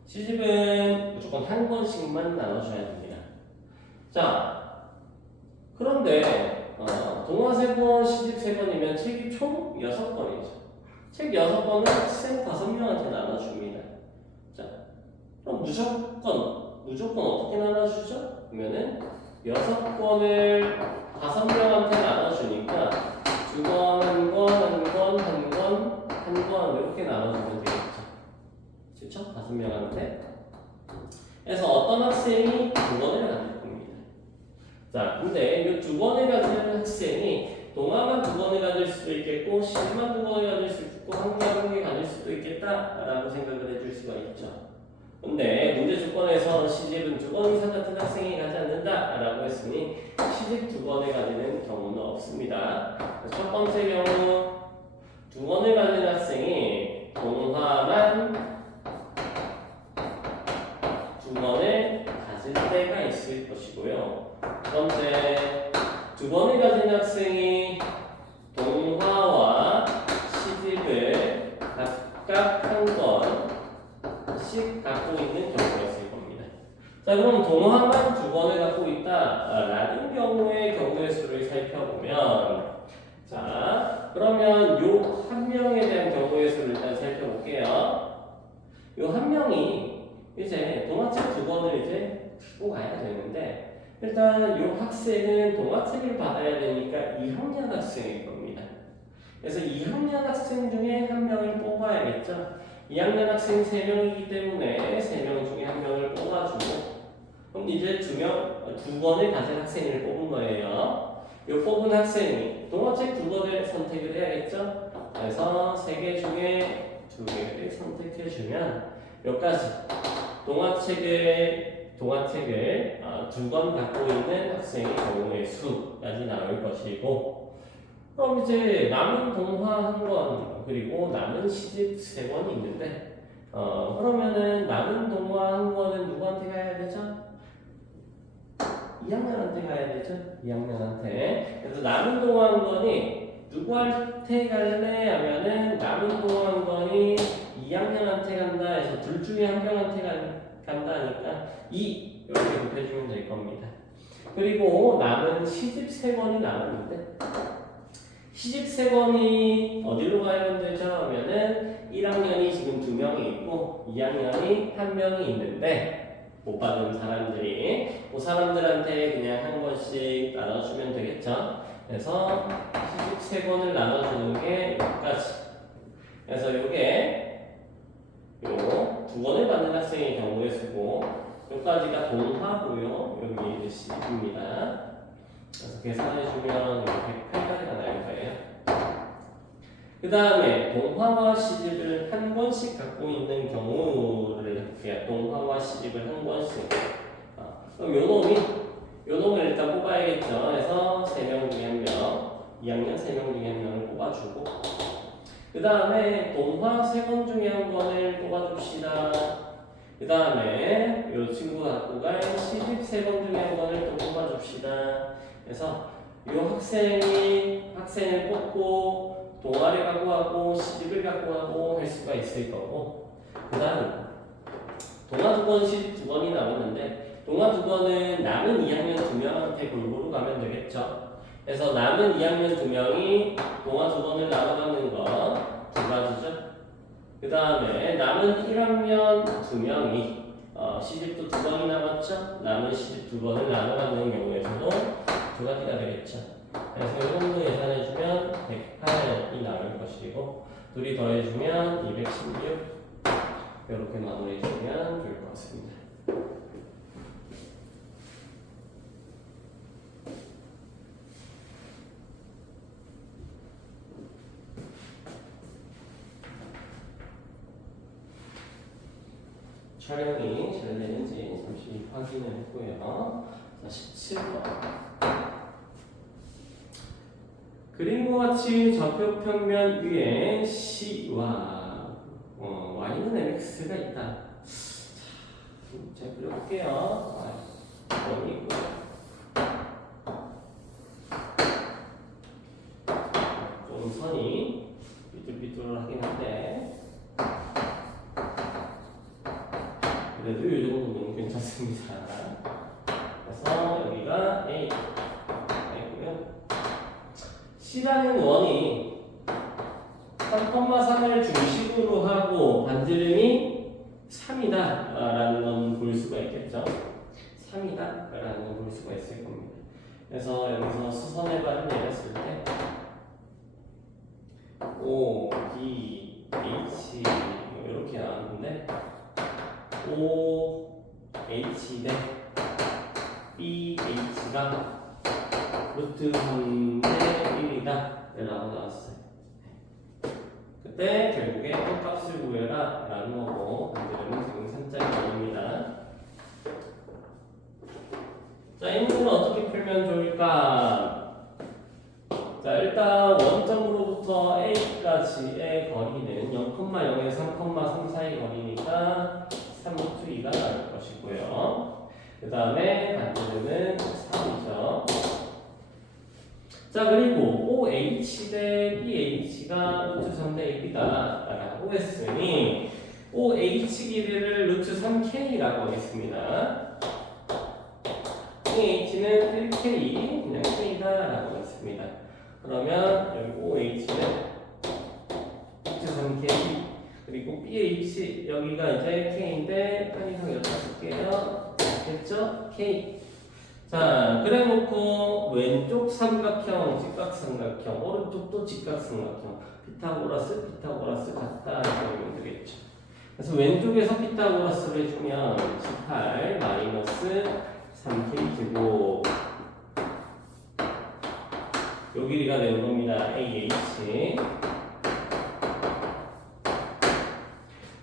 시집은 무조건 한 권씩만 나눠줘야 됩니다. 자, 그런데 동화 3권, 시집 3권이면 책이 총 6권이죠. 책 6권은 학생 5명한테 나눠줍니다. 자, 그럼 무조건 어떻게 나눠주죠? 그러면은 6권을 5명한테 나눠주니까 2권, 1권 이렇게 나눠주면 되겠죠. 그렇죠? 5명한테. 그래서 어떤 학생이 2권을 가질 겁니다. 자, 근데 이 2권을 가지는 학생이 동화만 2권을 가질 수도 있겠고 시집만 2권을 가질 수 있고 한 개 가질 수도 있겠다라고 생각을 해줄 수가 있죠. 근데 문제 조건에서 시집은 2권 이상 같은 학생이 가지 않는다라고 했으니 시집 2권을 가지는 경우는 없습니다. 첫 번째 경우 2권을 가진 학생이 동화만 2권을 가질 때가 있을 것이고요. 두 번째, 2권을 가진 학생이 동화와 시집을 각각 한 권씩 갖고 있는 경우가 있을 겁니다. 자, 그럼 동화만 2권을 갖고 있다라는 경우의 수를 살펴보면, 자, 그러면 요 한 명에 대한 경우의 수를 일단 살펴볼게요. 요 한 명이 이제 동화책 2권을 이제 갖고 가야 되는데, 일단 요 학생은 동화책을 받아야 되니까 2학년 학생일 겁니다. 그래서 2학년 학생 중에 한 명을 뽑아야겠죠. 2학년 학생 3명이기 때문에 3명 중에 한 명을 뽑아주고, 그럼 이제 2권을 가진 학생을 뽑은 거예요. 이 뽑은 학생이 동화책 2권을 선택을 해야겠죠. 그래서 3개 중에 2개를 선택해주면 여기까지 동화책을 2권 갖고 있는 학생의 경우의 수까지 나올 것이고, 그럼 이제 남은 동화 1권 그리고 남은 시집 3권이 있는데, 그러면은 남은 동화 1권은 누구한테 가야 되죠? 2학년한테 가야 되죠? 2학년한테. 그래서 남은 동화 1권이 누구한테 갈래? 하면은 남은 동화 1권이 2학년한테 간다 해서 둘 중에 한 명한테 간다 하니까 2 이렇게 곱해주면 될 겁니다. 그리고 남은 시집 3권이 남았는데 시집 세 번이 어디로 가면 되죠? 하면은 1학년이 지금 2명이 있고 2학년이 1명이 있는데 못 받은 사람들이 그 사람들한테 그냥 한 권씩 나눠주면 되겠죠? 그래서 시집 세 번을 나눠주는 게 여기까지. 그래서 요게 요 2권을 받는 학생의 경우에 쓰고 여기까지가 동화고요. 여기 이제 시집입니다. 그래서 계산해주면 이게 108가지가 나올 거예요. 그 다음에 동화와 시집을 한 권씩 갖고 있는 경우를 해볼게요. 동화와 시집을 한 권씩. 그럼 요 놈을 일단 뽑아야겠죠. 그래서 3명 중에 1명, 2학년 3명 중에 1명을 뽑아주고, 그 다음에 동화 3권 중에 1권을 뽑아줍시다. 그 다음에 요 친구가 갖고 갈 시집 3권 중에 1권을 또 뽑아줍시다. 그래서 이 학생을 뽑고 동화를 갖고 가고 시집을 갖고 가고 할 수가 있을 거고, 그 다음 동화 2권, 시집 2권이 남았는데 동화 2권은 남은 2학년 2명한테 골고루 가면 되겠죠. 그래서 남은 2학년 2명이 동화 2권을 나눠가는 거 2가지죠. 그 다음에 남은 1학년 2명이 시집도 2번이 남았죠. 남은 시집 2번을 나눠가는 경우에서도 2가지가 되겠죠. 그래서 이 정도 계산해주면 108이 나올 것이고 둘이 더해주면 216 이렇게 마무리해주면 될 것 같습니다. 촬영이 잘 되는지 잠시 확인을 했고요. 자, 17번. 그림과 같이 좌표평면 위에 C와 Y는 MX가 있다. 자, 그려볼게요. Y이고요. 좀 선이 삐뚤삐뚤하긴 한데 그래도 이 정도는 괜찮습니다. 그래서 여기가 A A고요. C라는 원이 3,3을 중심으로 하고 반지름이 3이다 라는 건 볼 수가 있겠죠. 3이다 라는 건 볼 수가 있을 겁니다. 그래서 여기서 수선의 발을 내렸을 때 O, D, H 이렇게 나왔는데 O, H 대 B, H가 루트 3대 1이다 라고 나왔어요. 그때 결국에 값을 구해라 라는 거고 반지름은 지금 3짜리 원입니다. 자, 이 문제는 어떻게 풀면 좋을까? 자, 일단 원점으로부터 A까지의 거리는 0,0에서 3,3 사이 거리니까 3루트 2가 나올 것이고요. 그 다음에 반지름은 3이죠. 자, 그리고 OH 대 BH가 루트 3대 1이다 라고 했으니 OH 길이를 루트 3K라고 하겠습니다. H는 1K, 그냥 K다 라고 했습니다. 그러면 여기 OH는 루트 3K 그리고 BH 여기가 이제 K인데 편의상 여기다 쓸게요. 됐죠? K. 자, 그래 놓고 왼쪽 삼각형, 직각삼각형, 오른쪽도 직각삼각형, 피타고라스 같다 이렇게 보면 되겠죠. 그래서 왼쪽에서 피타고라스를 해주면 18 마이너스 3k 제곱 요 길이가 되는 겁니다. AH.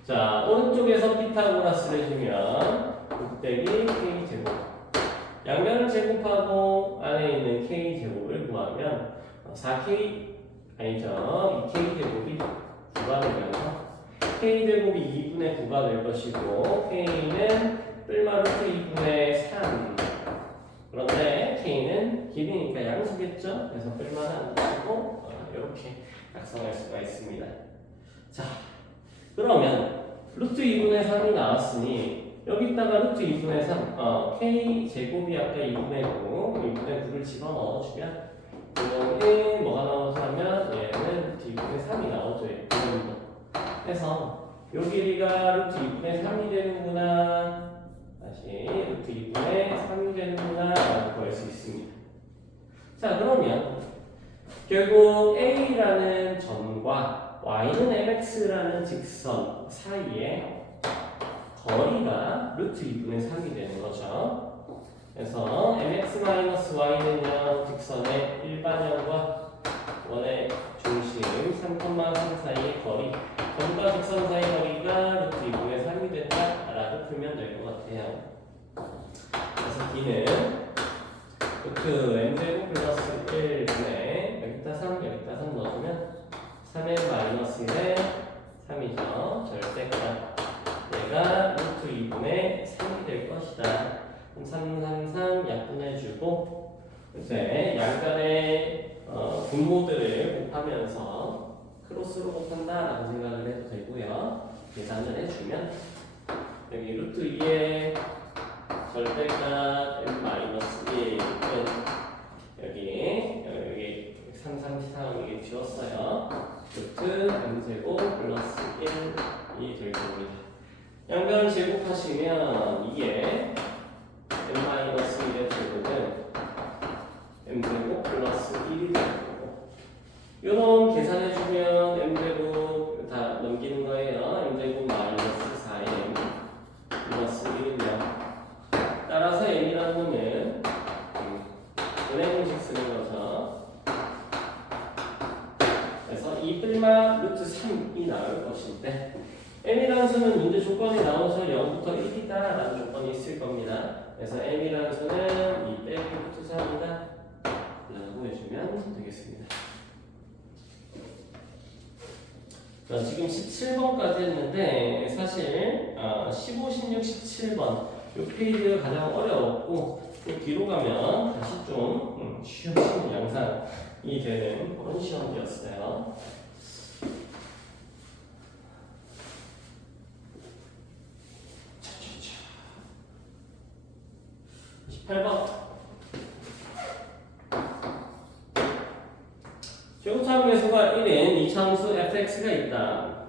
자, 오른쪽에서 피타고라스를 해주면 6빼기 k 제곱 양면을 제곱하고 안에 있는 k제곱을 구하면 4k 아니죠. 2k 제곱이 9가 되면서 k제곱이 2분의 9가 될 것이고 k는 뿔마루트 2분의 3 그런데 k는 길이니까 양수겠죠. 그래서 뿔마는 안 붙이고 이렇게 작성할 수가 있습니다. 자, 그러면 루트 2분의 3이 나왔으니 여기다가 루트 2분의 3, k 제곱이 아까 2분의 9, 2분의 9를 집어넣어주면 요놈 1 뭐가 나오죠 하면 얘는 루트 2분의 3이 나오죠. 이놈도 해서 요 길이가 루트 2분의 3이 되는구나. 다시 루트 2분의 3이 되는구나 라고 구할 수 있습니다. 자, 그러면 결국 A라는 점과 Y는 MX라는 직선 사이에 거리가 루트 2분의 3이 되는 거죠. 그래서 MX-Y는요, 직선의 일반형과 원의 중심 3,3 사이의 거리, 점과 직선 사이 거리가 루트 2분의 3이 된다라고 풀면 될 것 같아요. 그래서 D는 루트 M제곱 플러스 1분의 여기다 3, 여기다 3 넣어주면 3의 마이너스 1의 3이죠. 절대값. 얘가 루트 2분의 3이 될 것이다. 3, 3, 3 약분해주고 이제 양변의 분모들을 곱하면서 크로스로 곱한다라고 생각을 해도 되고요. 계산을 해주면 여기 루트 2의 절대값 n-1은 여기 3, 3, 3 이게 지웠어요. 루트 m제곱 플러스 1이 될 겁니다. 양변을 제곱하시면 이게 n-1의 제곱은 m제곱 플러스 1이 될 거고 요런 계산해주면 m제곱 다 넘기는 거예요. m제곱 마이너스 4m 플러스 1은 0. 따라서 m이라는 놈은 은행 공식 쓰는 거죠. 그래서 2 루트 3이 나올 것인데 m이라는 수는 문제 조건이 나오죠. 0부터 1이다 라는 조건이 있을 겁니다. 그래서 m이라는 수는 2 루트 3이다 라고 해주면 되겠습니다. 자, 지금 17번까지 했는데 사실 15, 16, 17번 이 페이지가 가장 어려웠고 뒤로 가면 다시 좀 쉬운 양상이 되는 그런 시험이었어요. 18번 최고차원 계수가 1인 이차함수 fx가 있다.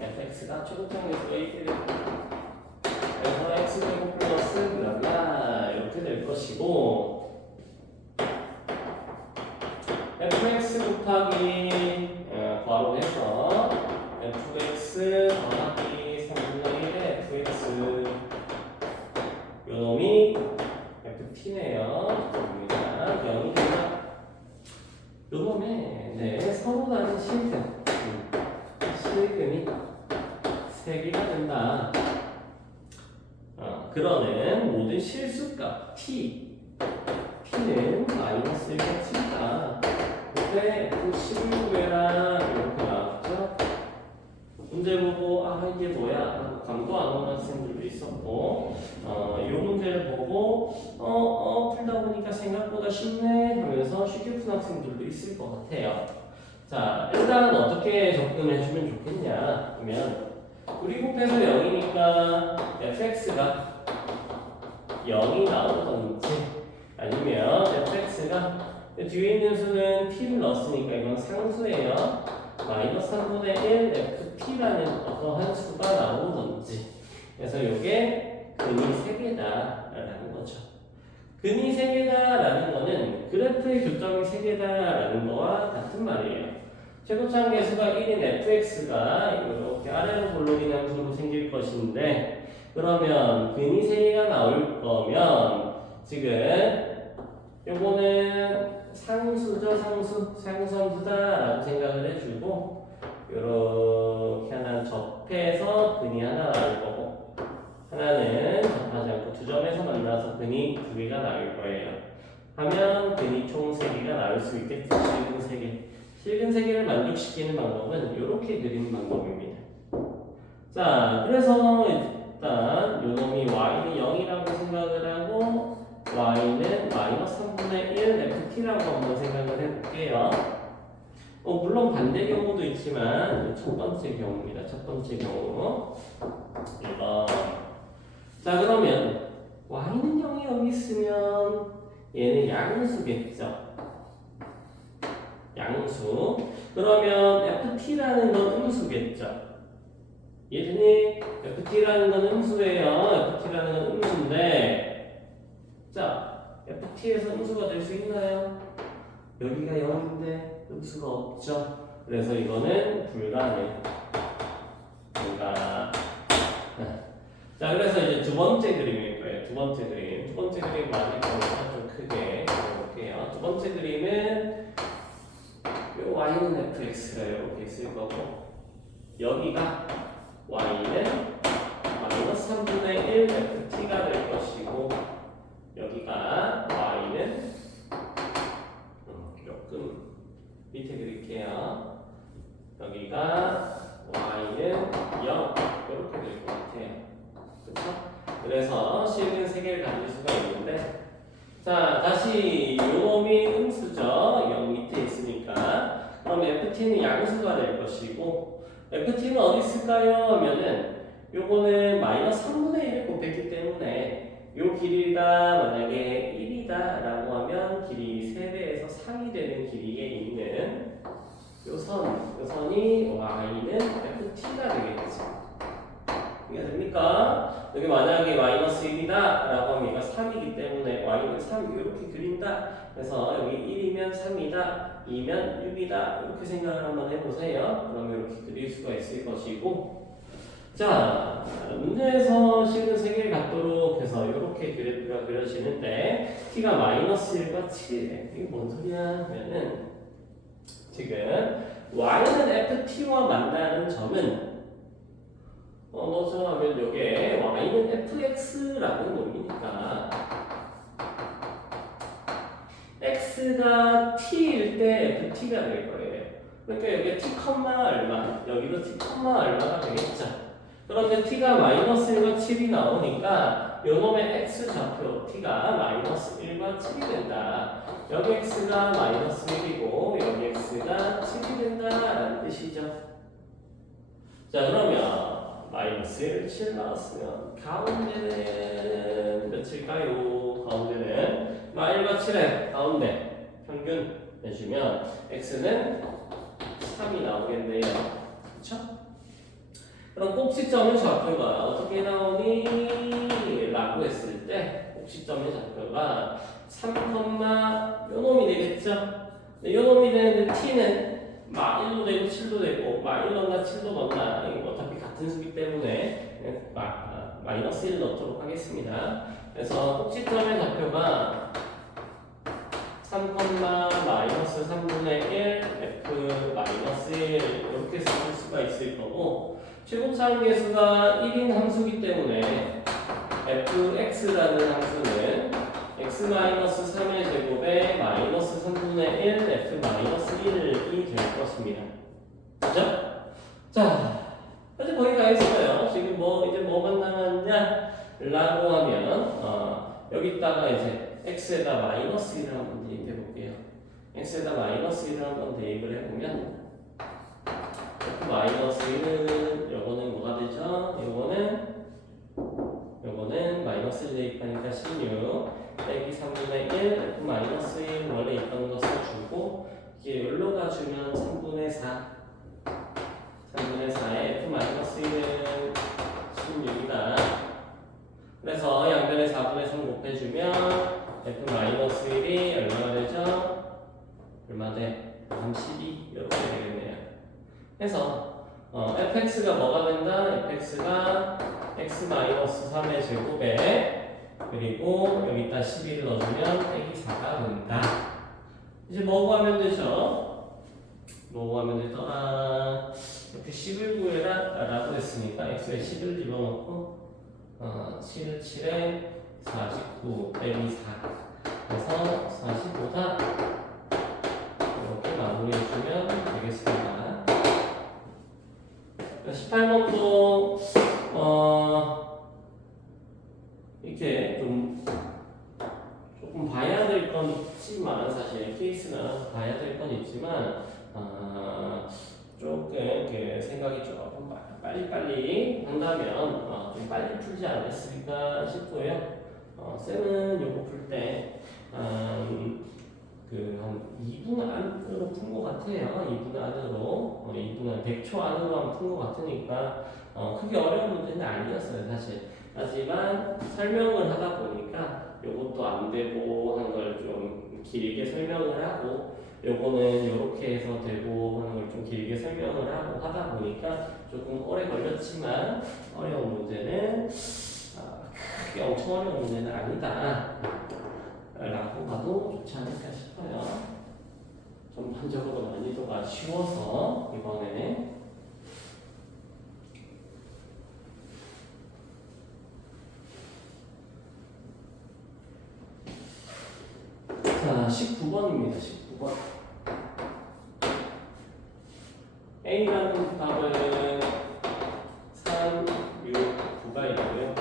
fx가 최고차원 계수가 1인 그래서 x제곱 플러스 블라블라 이렇게 될 것이고 fx 곱하기 괄호 해서 fx 더하기 3분의 1의 fx 요놈이 ft네요. 봅니다. 0이 된다. 요놈에 서로 다른 실근이 3개가 된다. 그러는 모든 실수값 t는 마이너스 1가 7이다. 근데 F16배랑 이렇게 나왔죠? 문제 보고 이게 뭐야? 감도 안 오는 학생들도 있었고 이 문제를 보고 풀다 보니까 생각보다 쉽네 하면서 쉽게 푼 학생들도 있을 것 같아요. 자, 일단 어떻게 접근해주면 좋겠냐 하면 우리 곱해서 0이니까 fx가 0이 나오던지 아니면 fx가 뒤에 있는 수는 t를 넣었으니까 이건 상수예요. 마이너스 3분의 1 ft라는 어떠한 수가 나오던지 그래서 이게 근이 3개다 라는 거죠. 근이 3개다 라는 거는 그래프의 교점이 3개다 라는 거와 같은 말이에요. 최고차원 계수가 1인 fx가 이렇게 아래로 볼록인 함수로 생길 것인데 그러면 근이 3개가 나올 거면 지금 요거는 상수죠. 상수함수다 라고 생각을 해주고 요렇게 하나 접해서 근이 하나 나올 거고 하나는 접하지 않고 두 점에서 만나서 근이 2개가 나올 거예요. 하면 근이 총 3개가 나올 수 있겠죠. 실근 3개. 실근 3개를 만족시키는 방법은 이렇게 그리는 방법입니다. 자, 그래서 일단 요놈이 y는 0이라고 생각을 하고 y는 마이너스 3분의 1 ft라고 한번 생각을 해볼게요. 물론 반대 경우도 있지만 첫 번째 경우입니다. 첫 번째 경우 1번. 자, 그러면 y는 0이 여기 있으면 얘는 양수겠죠. FT라는 건 음수겠죠. 이해되니? FT라는 건 음수예요. FT라는 건 음수인데, 자, FT에서 음수가 될 수 있나요? 여기가 0인데 음수가 없죠. 그래서 이거는 불가능. 자, 그래서 이제 두 번째 그림일 거예요. 두 번째 그림. 두 번째 그림 맞을 거니까 좀 크게 그려볼게요. 두 번째 그림은 요 y는 fx가 이렇게 있을 거고, 여기가 y는 마이너스 3분의 1 ft가 될 것이고, 여기가 y는 조금 밑에 그릴게요. 여기가 y는 0 이렇게 될 것 같아요. 그렇죠? 그래서 식은 세 개를 가질 수가 있는데, 자, 다시 요놈이 음수죠. 0 밑에 있으니까. 그럼 ft는 양수가 될 것이고, ft는 어디 있을까요? 하면은 요거는 마이너스 3분의 1을 곱했기 때문에 요 길이가 만약에 1이다 라고 하면 길이 3배에서 3이 되는 길이에 있는 요 선이 y는 ft가 되겠죠. 이해됩니까? 여기 만약에 마이너스 1이다 라고 하면 얘가 3이기 때문에 y는 3 이렇게 그린다. 그래서 여기 1이면 3이다, 2면 6이다 이렇게 생각을 한번 해보세요. 그러면 이렇게 그릴 수가 있을 것이고, 자, 문제에서 식은 3개를 갖도록 해서 이렇게 그래프가 그려지는데 t가 마이너스 1과 7이래. 이게 뭔 소리야? 하면은 지금 y는 ft와 만나는 점은 뭐죠 하면 요게 y는 fx라는 놈이니까 x가 t일 때 ft가 될 거예요. 그러니까 여기 t, 얼마, 여기도 t, 얼마가 되겠죠. 그런데 t가 마이너스 1과 7이 나오니까 요놈의 x 좌표 t가 마이너스 1과 7이 된다. 여기 x가 마이너스 1이고 여기 x가 7이 된다라는 뜻이죠. 자, 그러면 마이너스 1, 7 나왔으면 가운데는 몇일까요? 가운데는 1과 7의 가운데 평균 내주면 x는 3이 나오겠네요. 그쵸? 그럼 꼭지점의 좌표가 어떻게 나오니? 라고 했을 때 꼭지점의 좌표가 3, 요 놈이 되겠죠? 요 놈이 되는데 t는 1도 되고 7도 되고 1 넣나 7도 넣나 어차피 같은 수기 때문에 마이너스 1 넣도록 하겠습니다. 그래서 꼭지점의 좌표가 3, 마이너스 3분의 1 f 마이너스 1 이렇게 쓸 수가 있을 거고, 최고차항계수가 1인 함수기 때문에 fx라는 함수는 x-3의 제곱에 마이너스 3분의 1 f-1이 될 것입니다. 그죠? 자, 이제 거의 다 했어요. 지금 이제 뭐만 남았냐? 라고 하면, 여기다가 이제 x에다 마이너스 1을 한번 대입해 볼게요. x에다 마이너스 1을 한번 대입을 해보면, 마이너스 1은 요거는 뭐가 되죠? 요거는 마이너스 1 대입하니까 16 빼기 3분의 1 f 마이너스 1 원래 있던 것을 주고, 이제 여기로가 주면 3분의 4 3분의 4에 f 마이너스 1은 16이다. 그래서 양변에 4분의 3 곱해주면 f 마이너스 1이 얼마가 되죠? 얼마 돼? 32 이렇게 되겠네요. 그래서 fx가 뭐가 된다? fx가 x-3의 제곱에 그리고 여기다 12를 넣어주면 빼기 4가 된다. 이제 뭐고 하면 되죠? 뭐고 하면 되더라? 이렇게 10을 구해라 라고 했으니까 x에 10을 집어넣고 7에 49 빼기 4 그래서 45다 이렇게 마무리해주면 되겠습니다. 18번도 이렇게 조금 봐야 될 건 있지만, 사실 케이스는 봐야 될 건 있지만 조금 이렇게 생각이 조금 빨리빨리 한다면 좀 빨리 풀지 않았을까 싶고요. 쌤은 요거 풀 때 한 2분 안으로 푼 것 같아요. 2분 안으로 2분 한 100초 안으로 푼 것 같으니까 크게 어려운 문제는 아니었어요 사실. 하지만 설명을 하다 보니까 요것도 안 되고 하는 걸 좀 길게 설명을 하고 요거는 요렇게 해서 되고 하는 걸 좀 길게 설명을 하고 하다 보니까 조금 오래 걸렸지만 어려운 문제는 크게 엄청 어려운 문제는 아니다 라고 봐도 좋지 않을까 싶어요. 전반적으로 난이도가 쉬워서 이번에 자 19번입니다. 19번 A라는 답은 3, 6, 9가 있고요.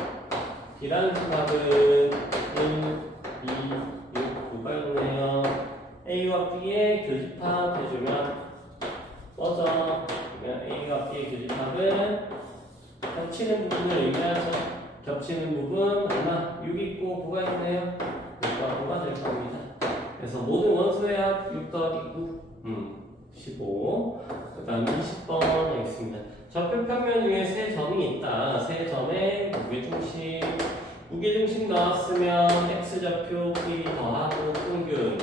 B라는 답은 1, 2, 6, 9가 있네요. A와 B의 교집합 해주면 꺼져. A와 B의 교집합은 겹치는 부분을 의미하죠. 겹치는 부분 얼마? 6 있고 9가 있네요. 6과 9가 될 겁니다. 그래서 모든 원수의 합 6 더하기 9 15. 그 다음 20번 하겠습니다. 좌표평면 위에 세 점이 있다. 세 점에 무게중심 나왔으면 x좌표끼리 더하고 평균,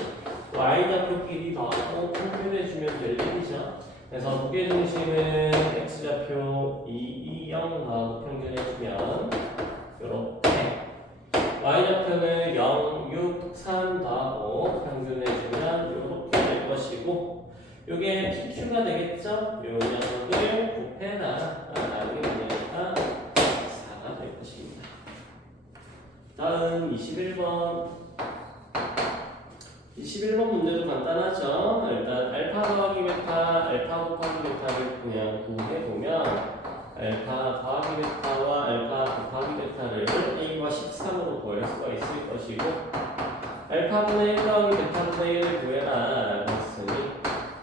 y좌표끼리 더하고 평균해주면 될 일이죠. 그래서 무게중심은 x좌표 2, 2, 0 더하고 평균해주면 요렇게, y좌표는 0, 6, 3 더하고 평균해주면 요렇게 될 것이고, 요게 PQ가 되겠죠? 요 녀석을 곱해라 라는 의미니까 4가 될 것입니다. 다음 21번. 21번 문제도 간단하죠? 일단 알파 더하기 베타, 알파 곱하기 베타를 그냥 구해보면 알파 더하기 베타와 알파 곱하기 베타를 A와 13으로 구할 수가 있을 것이고, 알파분의 1 더하기 베타분의 1을 구해라 라고 했으니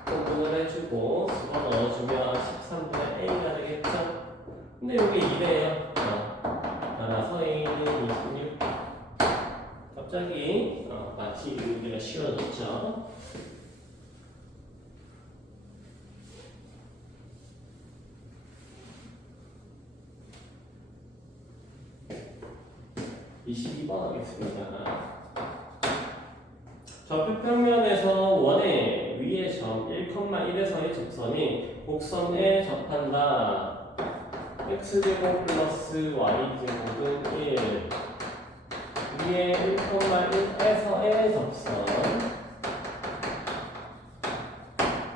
분을 해주고 집어넣어주면 13분의 A가 되겠죠? 근데 이게 2래요. 따라서 A는 26. 갑자기 마치 이 문제가 쉬워졌죠? (22번) 하겠습니다. 좌표평면에서 원의 위의 점 1,1에서의 접선이 곡선에 접한다. x제곱 플러스 y제곱은 1. 위에 1,1에서의 접선.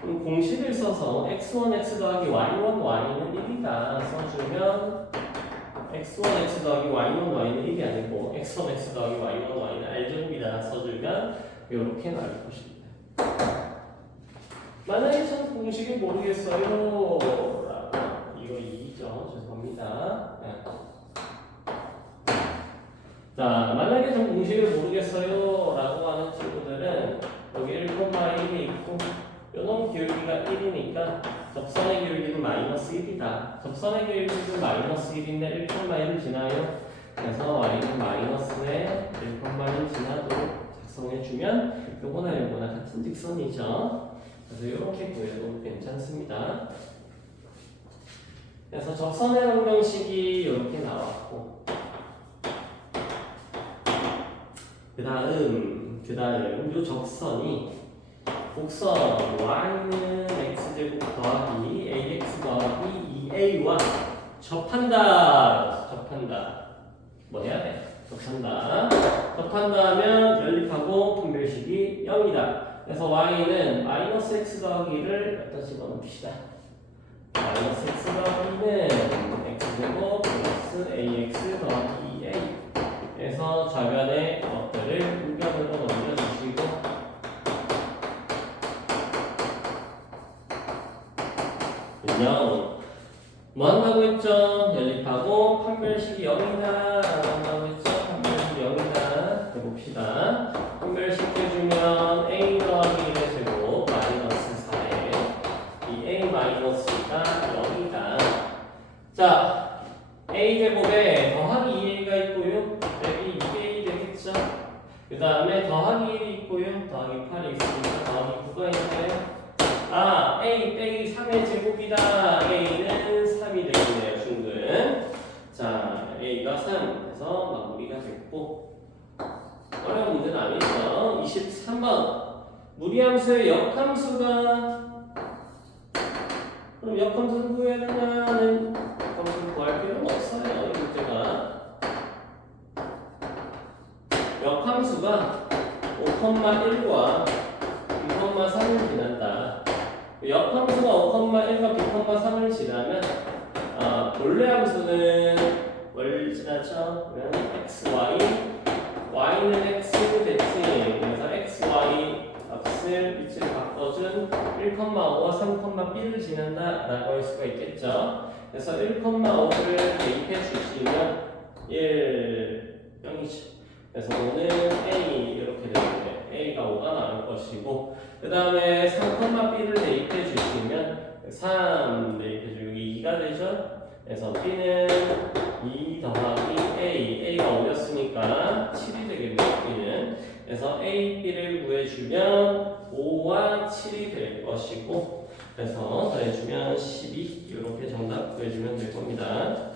공식을 써서 x1 x 더하기 y1 y는 1이다 써주면 x1 x 더하기 y1 y는 1이 아니고 x1 x 더하기 y1 y는 r제곱이다 써주면 이렇게 나올 것입니다. 만약에 전 공식을 모르겠어요 라고, 이거 2죠. 죄송합니다. 자, 만약에 전 공식을 모르겠어요 라고 하는 친구들은 여기 1,1이 있고 요놈 기울기가 1이니까 접선의 기울기는 마이너스 1이다. 접선의 기울기는 마이너스 1인데 1,1을 지나요. 그래서 y는 마이너스에 1,1을 지나도록 작성해주면 요거나 요거나 같은 직선이죠. 그래서 이렇게 구해도 괜찮습니다. 그래서 접선의 방정식이 이렇게 나왔고, 그 다음 이 접선이 곡선 y는 x제곱 더하기 ax 더하기 2a와 접한다. 뭐 해야 돼? 접한다 하면 연립하고 분별식이 0이다. 그래서 y는 마이너스 x 더하기를 갖다 집어넣읍시다. 마이너스 x 더하기는 x제곱 플러스 ax 더하기 2a. 그래서 좌변의 것들을 우변으로 넘겨주시고, 뭐 한다고 했죠? 연립하고 판별식이 0이다 라고 한다고 했죠? 판별식이 0이다 해봅시다. 판별식 해주면 a 더하기 1의 제곱 마이너스 4에 이 a 마이너스가 0이다. 자, a 제곱에 더하기 2a가 있고요. 여기 2a 되겠죠? 그 다음에 더하기 1이 있고요. 더하기 8이 있습니다. 누가 있나요? 아, a 빼기 3의 제곱이다. a는 3이 되겠네요. 중근. 자, a가 3 해서 마무리가 됐고 어려운 문제는 아니죠. 23번 무리함수의 역함수가 그럼 역함수를 구해야 되냐는 역함수를 구할 필요는 없어요. 이 문제가 역함수가 5,1과 2,3을 지난다. 역함수가 5,1과 2,3을 지나면 본래 함수는 뭘 지나죠? 그러면 x, y, y는 x 됐지. 그래서 x, y 값을 위치를 바꿔준 1,5와 3,b를 지난다 라고 할 수가 있겠죠. 그래서 1,5를 대입해 주시면 0이죠. 그래서 오늘 a 이렇게 되는데 a가 5가 나올 것이고 그 다음에 3,b를 대입해 주시면 3 대입해 주고 2가 되죠. 그래서 b는 2 더하기 a가 5였으니까 7이 되겠네요. b는 그래서 a, b를 구해주면 5와 7이 될 것이고 그래서 더해주면 12 이렇게 정답 구해주면 될 겁니다.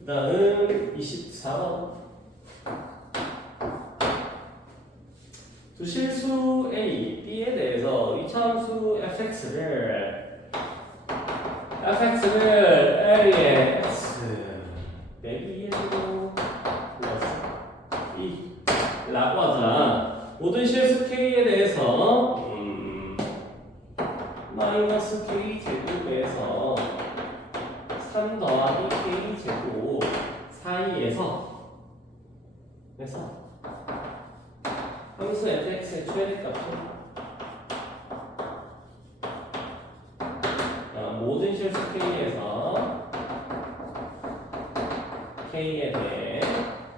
그 다음 24번 두 실수 A, B에 대해서 이차함수 fx를 L의 x 내기 2로 플러스 2라고 하자. 모든 실수 K에 대해서 마이너스 K 제곱에서 3 더하기 K 제곱 사이에서 그래서 함수 fx의 최대값은 모든 실수 k에서 k에 대해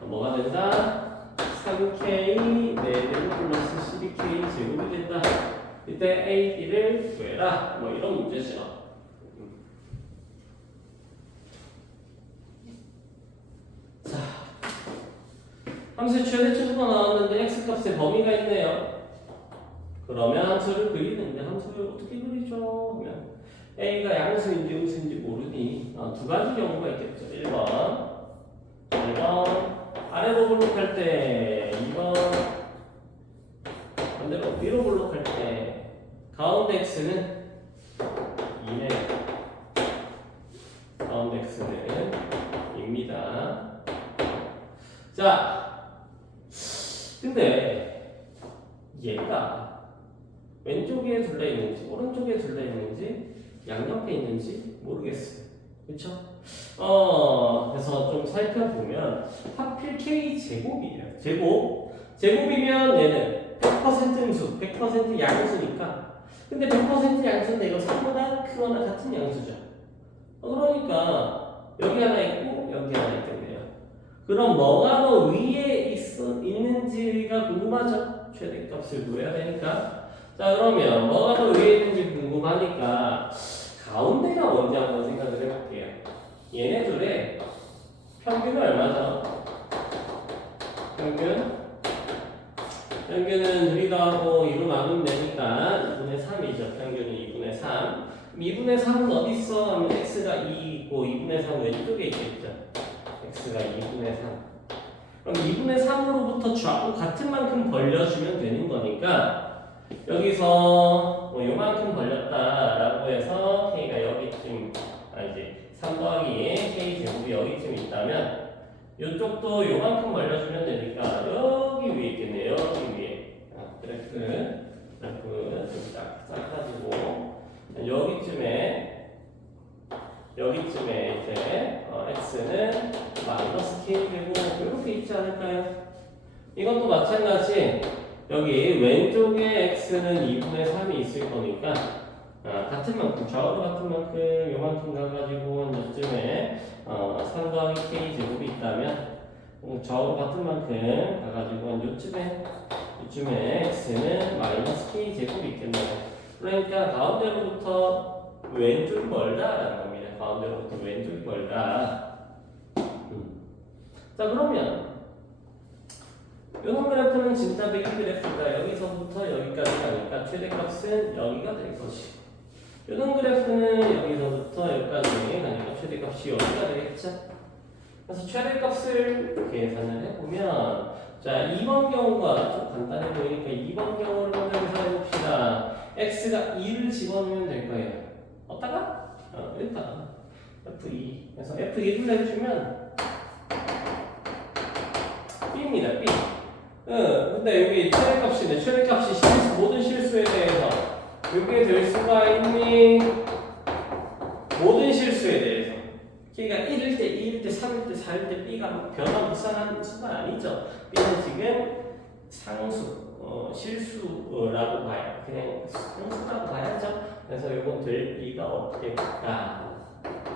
뭐가 된다? 3k 4배로 플러스 12k 제곱이 된다. 이때 a, b를 구해라. 뭐 이런 문제죠. 함수의 최대 최소가 나왔는데 x값의 범위가 있네요. 그러면 함수를 그리는데 함수를 어떻게 그리죠? 하면 a가 양수인지 음수인지 모르니 두 가지 경우가 있겠죠. 1번 아래로 블록할 때 2번 반대로 위로 블록할 때 가운데 x는 2네. 가운데 x는 2입니다. 자 근데 얘가 왼쪽에 둘러 있는지 오른쪽에 둘러 있는지 양옆에 있는지 모르겠어요. 그쵸? 그래서 좀 살펴보면 하필 k 제곱이에요. 제곱이면 얘는 100% 음수, 100% 양수니까. 근데 100% 양수인데 이거 3보다 크거나 같은 양수죠. 그러니까 여기 하나 있고 여기 하나 있겠네요. 그럼 뭐가 더 위에 있는지가 궁금하죠? 최대값을 구해야 되니까. 자 그러면 뭐가 더 위에 있는지 궁금하니까 가운데가 뭔지 한번 생각을 해볼게요. 얘네 둘의 평균은 얼마죠? 평균은 둘이 더하고 2로 나누면 되니까 2분의 3이죠. 평균은 2분의 3. 2분의 3은 어디 있어? 하면 x가 2 있고 2분의 3은 왼쪽에 있겠죠. x가 2분의 3. 그럼 2분의 3으로부터 좌우 같은 만큼 벌려주면 되는 거니까 여기서 뭐 요만큼 벌렸다라고 해서 k가 여기쯤 이제 3 더하기 k 제곱이 여기쯤 있다면 이쪽도 요만큼 벌려주면 되니까 여기 위에 있겠네요. 여기 위에 그래프 좀 딱 가지고 여기쯤에 이제 x는 마이너스 k 되고 이렇게 있지 않을까요? 이것도 마찬가지. 여기 왼쪽에 x는 2분의 3이 있을 거니까 같은 만큼 좌우로 같은 만큼 요만큼 가가지고 이쯤에 3 더하기 k 제곱이 있다면 좌우로 같은 만큼 가가지고 이쯤에 x는 마이너스 k 제곱이 있겠네요. 그러니까 가운데로부터 왼쪽이 멀다라는 겁니다. 가운데로부터 왼쪽이 멀다. 자, 그러면 이런 그래프는 진짜 백이 그래프가 여기서부터 여기까지 가니까 최대값은 여기가 될 것이고, 이런 그래프는 여기서부터 여기까지 가니까 최대값이 여기가 되겠죠. 그래서 최대값을 계산을 해보면, 자, 2번 경우가 좀 간단해 보이니까 2번 경우를 먼저 계산해봅시다. x가 2를 집어넣으면 될 거예요. 어디다가? 일단 f2. 그래서 f2를 해주면 b입니다. b. 근데 여기 최대값이네. 최대값이 모든 실수에 대해서 이게 될 수가 있니? 모든 실수에 대해서. 그러니까 1일 때, 2일 때, 3일 때, 4일 때 b가 변화무쌍한 수가 아니죠. b는 지금 상수, 실수라고 봐요. 그냥 상수라고 봐야죠. 그래서 이건 될 리가 없겠다.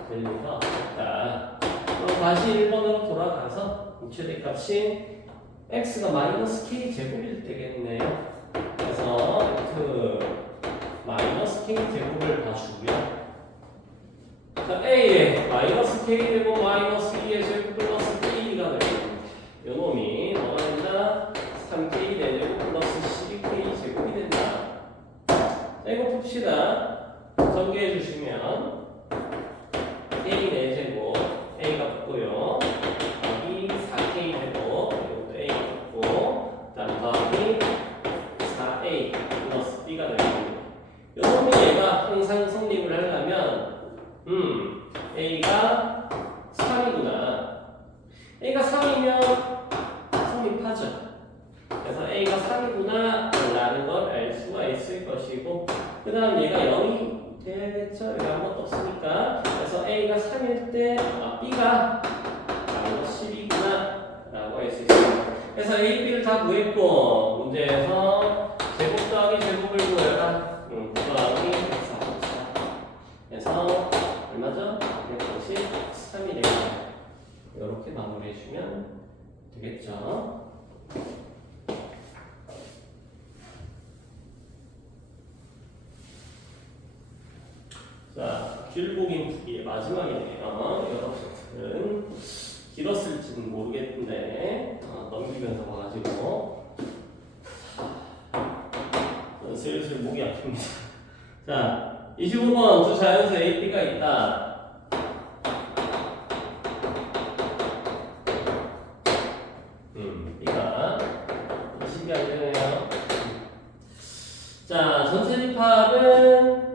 될 리가 없겠다. 그럼 다시 1번으로 돌아가서 최대값이 x가 마이너스 k 제곱일 때겠네요. 그래서 f 마이너스 k 제곱을 봐주고요. 자, a에 마이너스 k 제곱 마이너스 2의 제곱 플러스 k가 되겠습니다. 요 놈이 뭐가 된다? 3k 4제곱 플러스 12k 제곱이 된다. 자, 이거 봅시다. 전개해 주시면 k 4제곱 a가 붙고요. 여기 4k 제곱 이것도 a가 붙고, 그다음 더하기 4a 플러스 b가 되겠습니다. 요 놈이 얘가 항상 성립을 하려면 a가 3이구나. a가 3이면 성립하죠. 그래서 a가 3이구나 라는 걸 알 수가 있을 것이고, 그 다음 얘가 0이 돼야겠죠. 여기 아무것도 없으니까. 그래서 a가 3일 때 b가 마이너스 10이구나 라고 할 수 있습니다. 그래서 a, b를 다 구했고, 문제에서 제곱 더하기 제곱을 구해라. 더하기 4. 그래서 얼마죠? 193이 됩니다. 이렇게 마무리해 주면 되겠죠. 자, 길고긴 풀이의 마지막이네요. 여러분들은 길었을지는 모르겠는데 넘기면서 봐가지고 슬슬 목이 아픕니다. 자, 25번 두 자연수 A, B가 있다. B가 20이 안 되네요. 자, 전체 집합은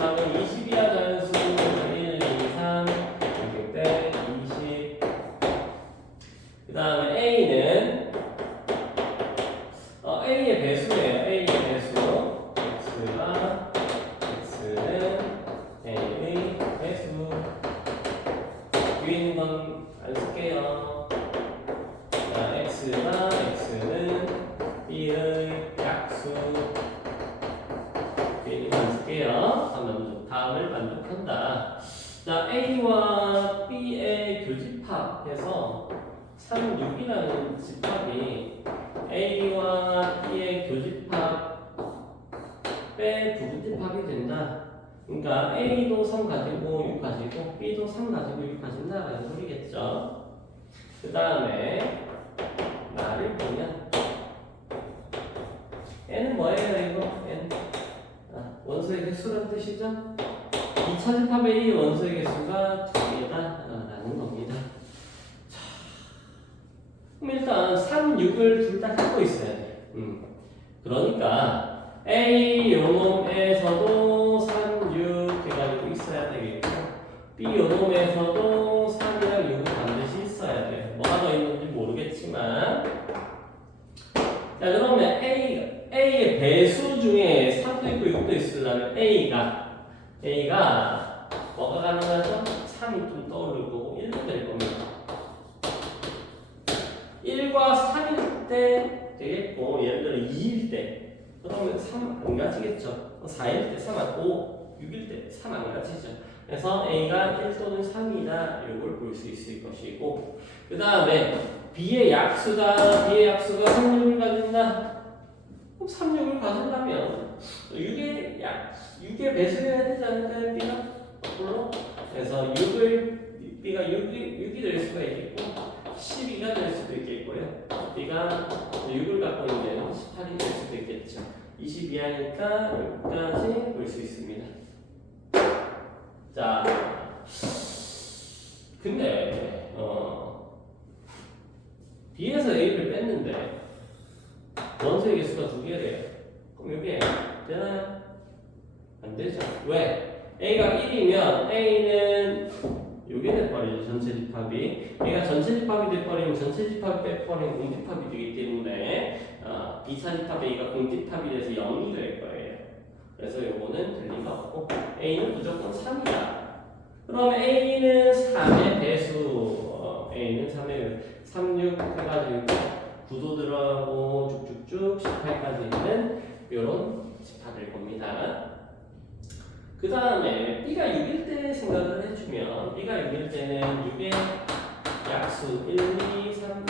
20이야 자연수 1, 2, 3, 그때 20. 그 다음에 A는 A의 배수예요. A의 배수. X는 A의 배수. 위에 있는 건 안 쓸게요. 자, X는 B의 약수. 위에 있는 건 안 쓸게요. 다음을 만족한다. 자, A와 B의 교집합에서 3, 6이라는 집합이 A와 B의 교집합의 부분집합이 된다. 그러니까 A도 3 가지고 6 가지고 B도 3 가지고 6 가진다라는 소리겠죠. 그 다음에 말을 보면 N은 뭐예요 이거? N 원소의 개수란 뜻이죠? 2차 집합의 A 원소의 개수가 2개다 라는 겁니다. 자, 그럼 일단 3, 6을 둘 다 갖고 있어야 돼. 그러니까 A 요놈에서도 3, 6 해가지고 있어야 되겠고, B 요놈에서도 3이랑 6은 반드시 있어야 돼. 뭐가 더 있는지 모르겠지만, 자, 그러면 A의 배수 중에 3도 있고 6도 있으려면 A가 뭐가 가능하죠? 3이 좀 떠오를 거고 1도 될 겁니다. 1과 3일 때 되겠고, 예를 들어 2일 때 그러면 3 안 가지겠죠. 4일 때 3 안, 5, 6일 때 3 안 가지죠. 그래서 A가 1 또는 3이다 이걸 볼 수 있을 것이고, 그 다음에 B의 약수가 3, 6을 가진다. 그럼 3, 6을 가진다면 6의 배수해야 되지 않을까요? B가? 거꾸로 해서 6을 B가 6이 될 수가 있겠고 12가 될 수도 있겠고요. B가 6을 갖고 있는 18이 될 수도 있겠죠. 22하니까 여기까지 볼 수 있습니다. 자, 근데 B에서 A를 뺐는데 원소의 개수가 2개래요. 그럼 이게 되나요? 안 되죠. 왜? A가 1이면 A는 요게 돼버리죠. 전체 집합이. A가 전체 집합이 돼버리면 전체 집합 빼버리면 공집합이 되기 때문에 2차 집합 A가 공집합이 돼서 0이 될 거예요. 그래서 요거는 될 리가 없고 A는 무조건 3이다. 그럼 A는 3의 배수. A는 3의 36 해가지고 9도 들어가고 쭉쭉쭉 18까지 있는 요런 집합일 겁니다. 그 다음에 B가 6일 때 생각을 해주면 B가 6일 때는 6의 약수 1, 2, 3,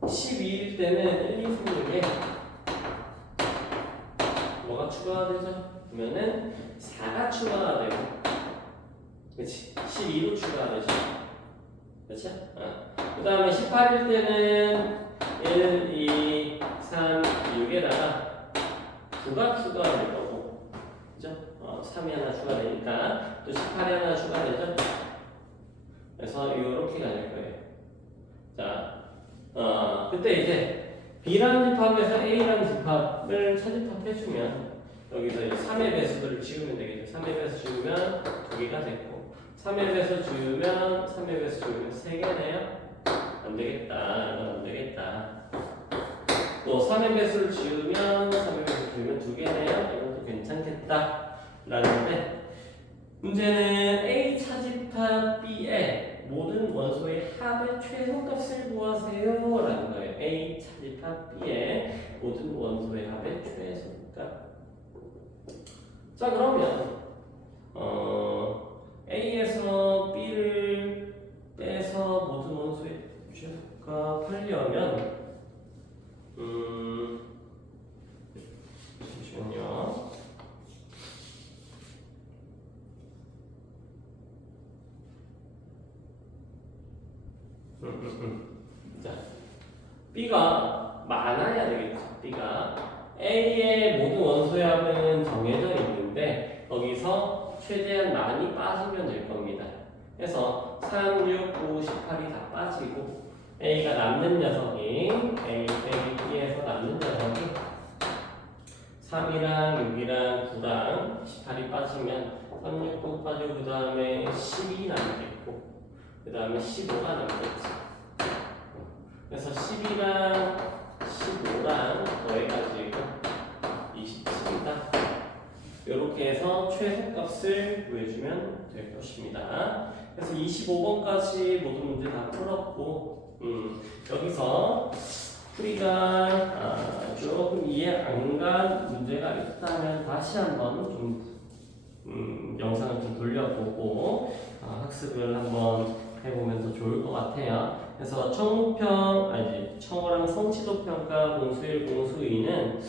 4, 12일 때는 1, 2, 3, 6에 뭐가 추가가 되죠? 그러면은 4가 추가가 되고 그렇지 12로 추가가 되죠. 그렇죠? 그 다음에 18일 때는 1, 2, 3, 6에다가 9가 추가가 될 거고 3이 하나 추가되니까 또 18이 하나 추가되죠? 그래서 이렇게가 될 거예요. 자, 그때 이제 B라는 집합에서 A라는 집합을 차집합해주면 여기서 이제 3의 배수들을 지우면 되겠죠. 3의 배수 지우면 2개가 됐고 3의 배수 지우면 3의 배수 지우면 3개네요? 안 되겠다. 이건 안 되겠다. 또 3의 배수를 지우면 3의 배수 지우면 2개네요? 이것도 괜찮겠다. 라는데 문제는 A 차집합 B의 모든 원소의 합의 최소값을 구하세요 라는 거예요. A 차집합 B의 모든 원소의 합의 최소값. 자 그러면 A에서 B를 빼서 모든 원소의 최소값 하려면 잠시만요. 자, B가 많아야 되겠죠. B가 A의 모든 원소의 합은 정해져 있는데 거기서 최대한 많이 빠지면 될 겁니다. 그래서 3, 6, 9, 18이 다 빠지고 A가 남는 녀석이 A 빼기 B에서 남는 녀석이 3이랑 6이랑 9랑 18이 빠지면 3, 6, 9 빠지고 그 다음에 12 남겠고 그 다음에 15가 남겠지. 그래서 12랑 15랑 더해가지고 27이다. 이렇게 해서 최소값을 구해주면 될 것입니다. 그래서 25번까지 모든 문제 다 풀었고 여기서 우리가 조금 이해 안 간 문제가 있다면 다시 한번 좀 영상을 좀 돌려보고 학습을 한번 해보면 더 좋을 것 같아요. 그래서 청어랑 성취도 평가 공수 1, 공수 2는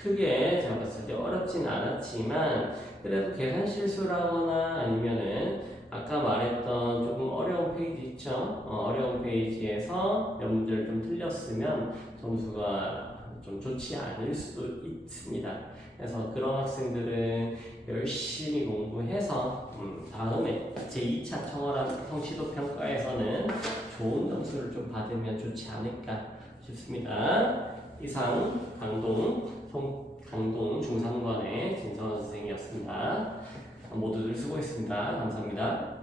크게 제가 봤을 때 어렵진 않았지만 그래도 계산 실수를 하거나 아니면은 아까 말했던 조금 어려운 페이지 있죠? 어려운 페이지에서 몇 문제를 좀 틀렸으면 점수가 좀 좋지 않을 수도 있습니다. 그래서 그런 학생들은 열심히 공부해서 다음에 제2차 청어랑 성취도 평가에서는 좋은 점수를 좀 받으면 좋지 않을까 싶습니다. 이상 강동 중상관의 진성원 선생님이었습니다. 모두들 수고했습니다. 감사합니다.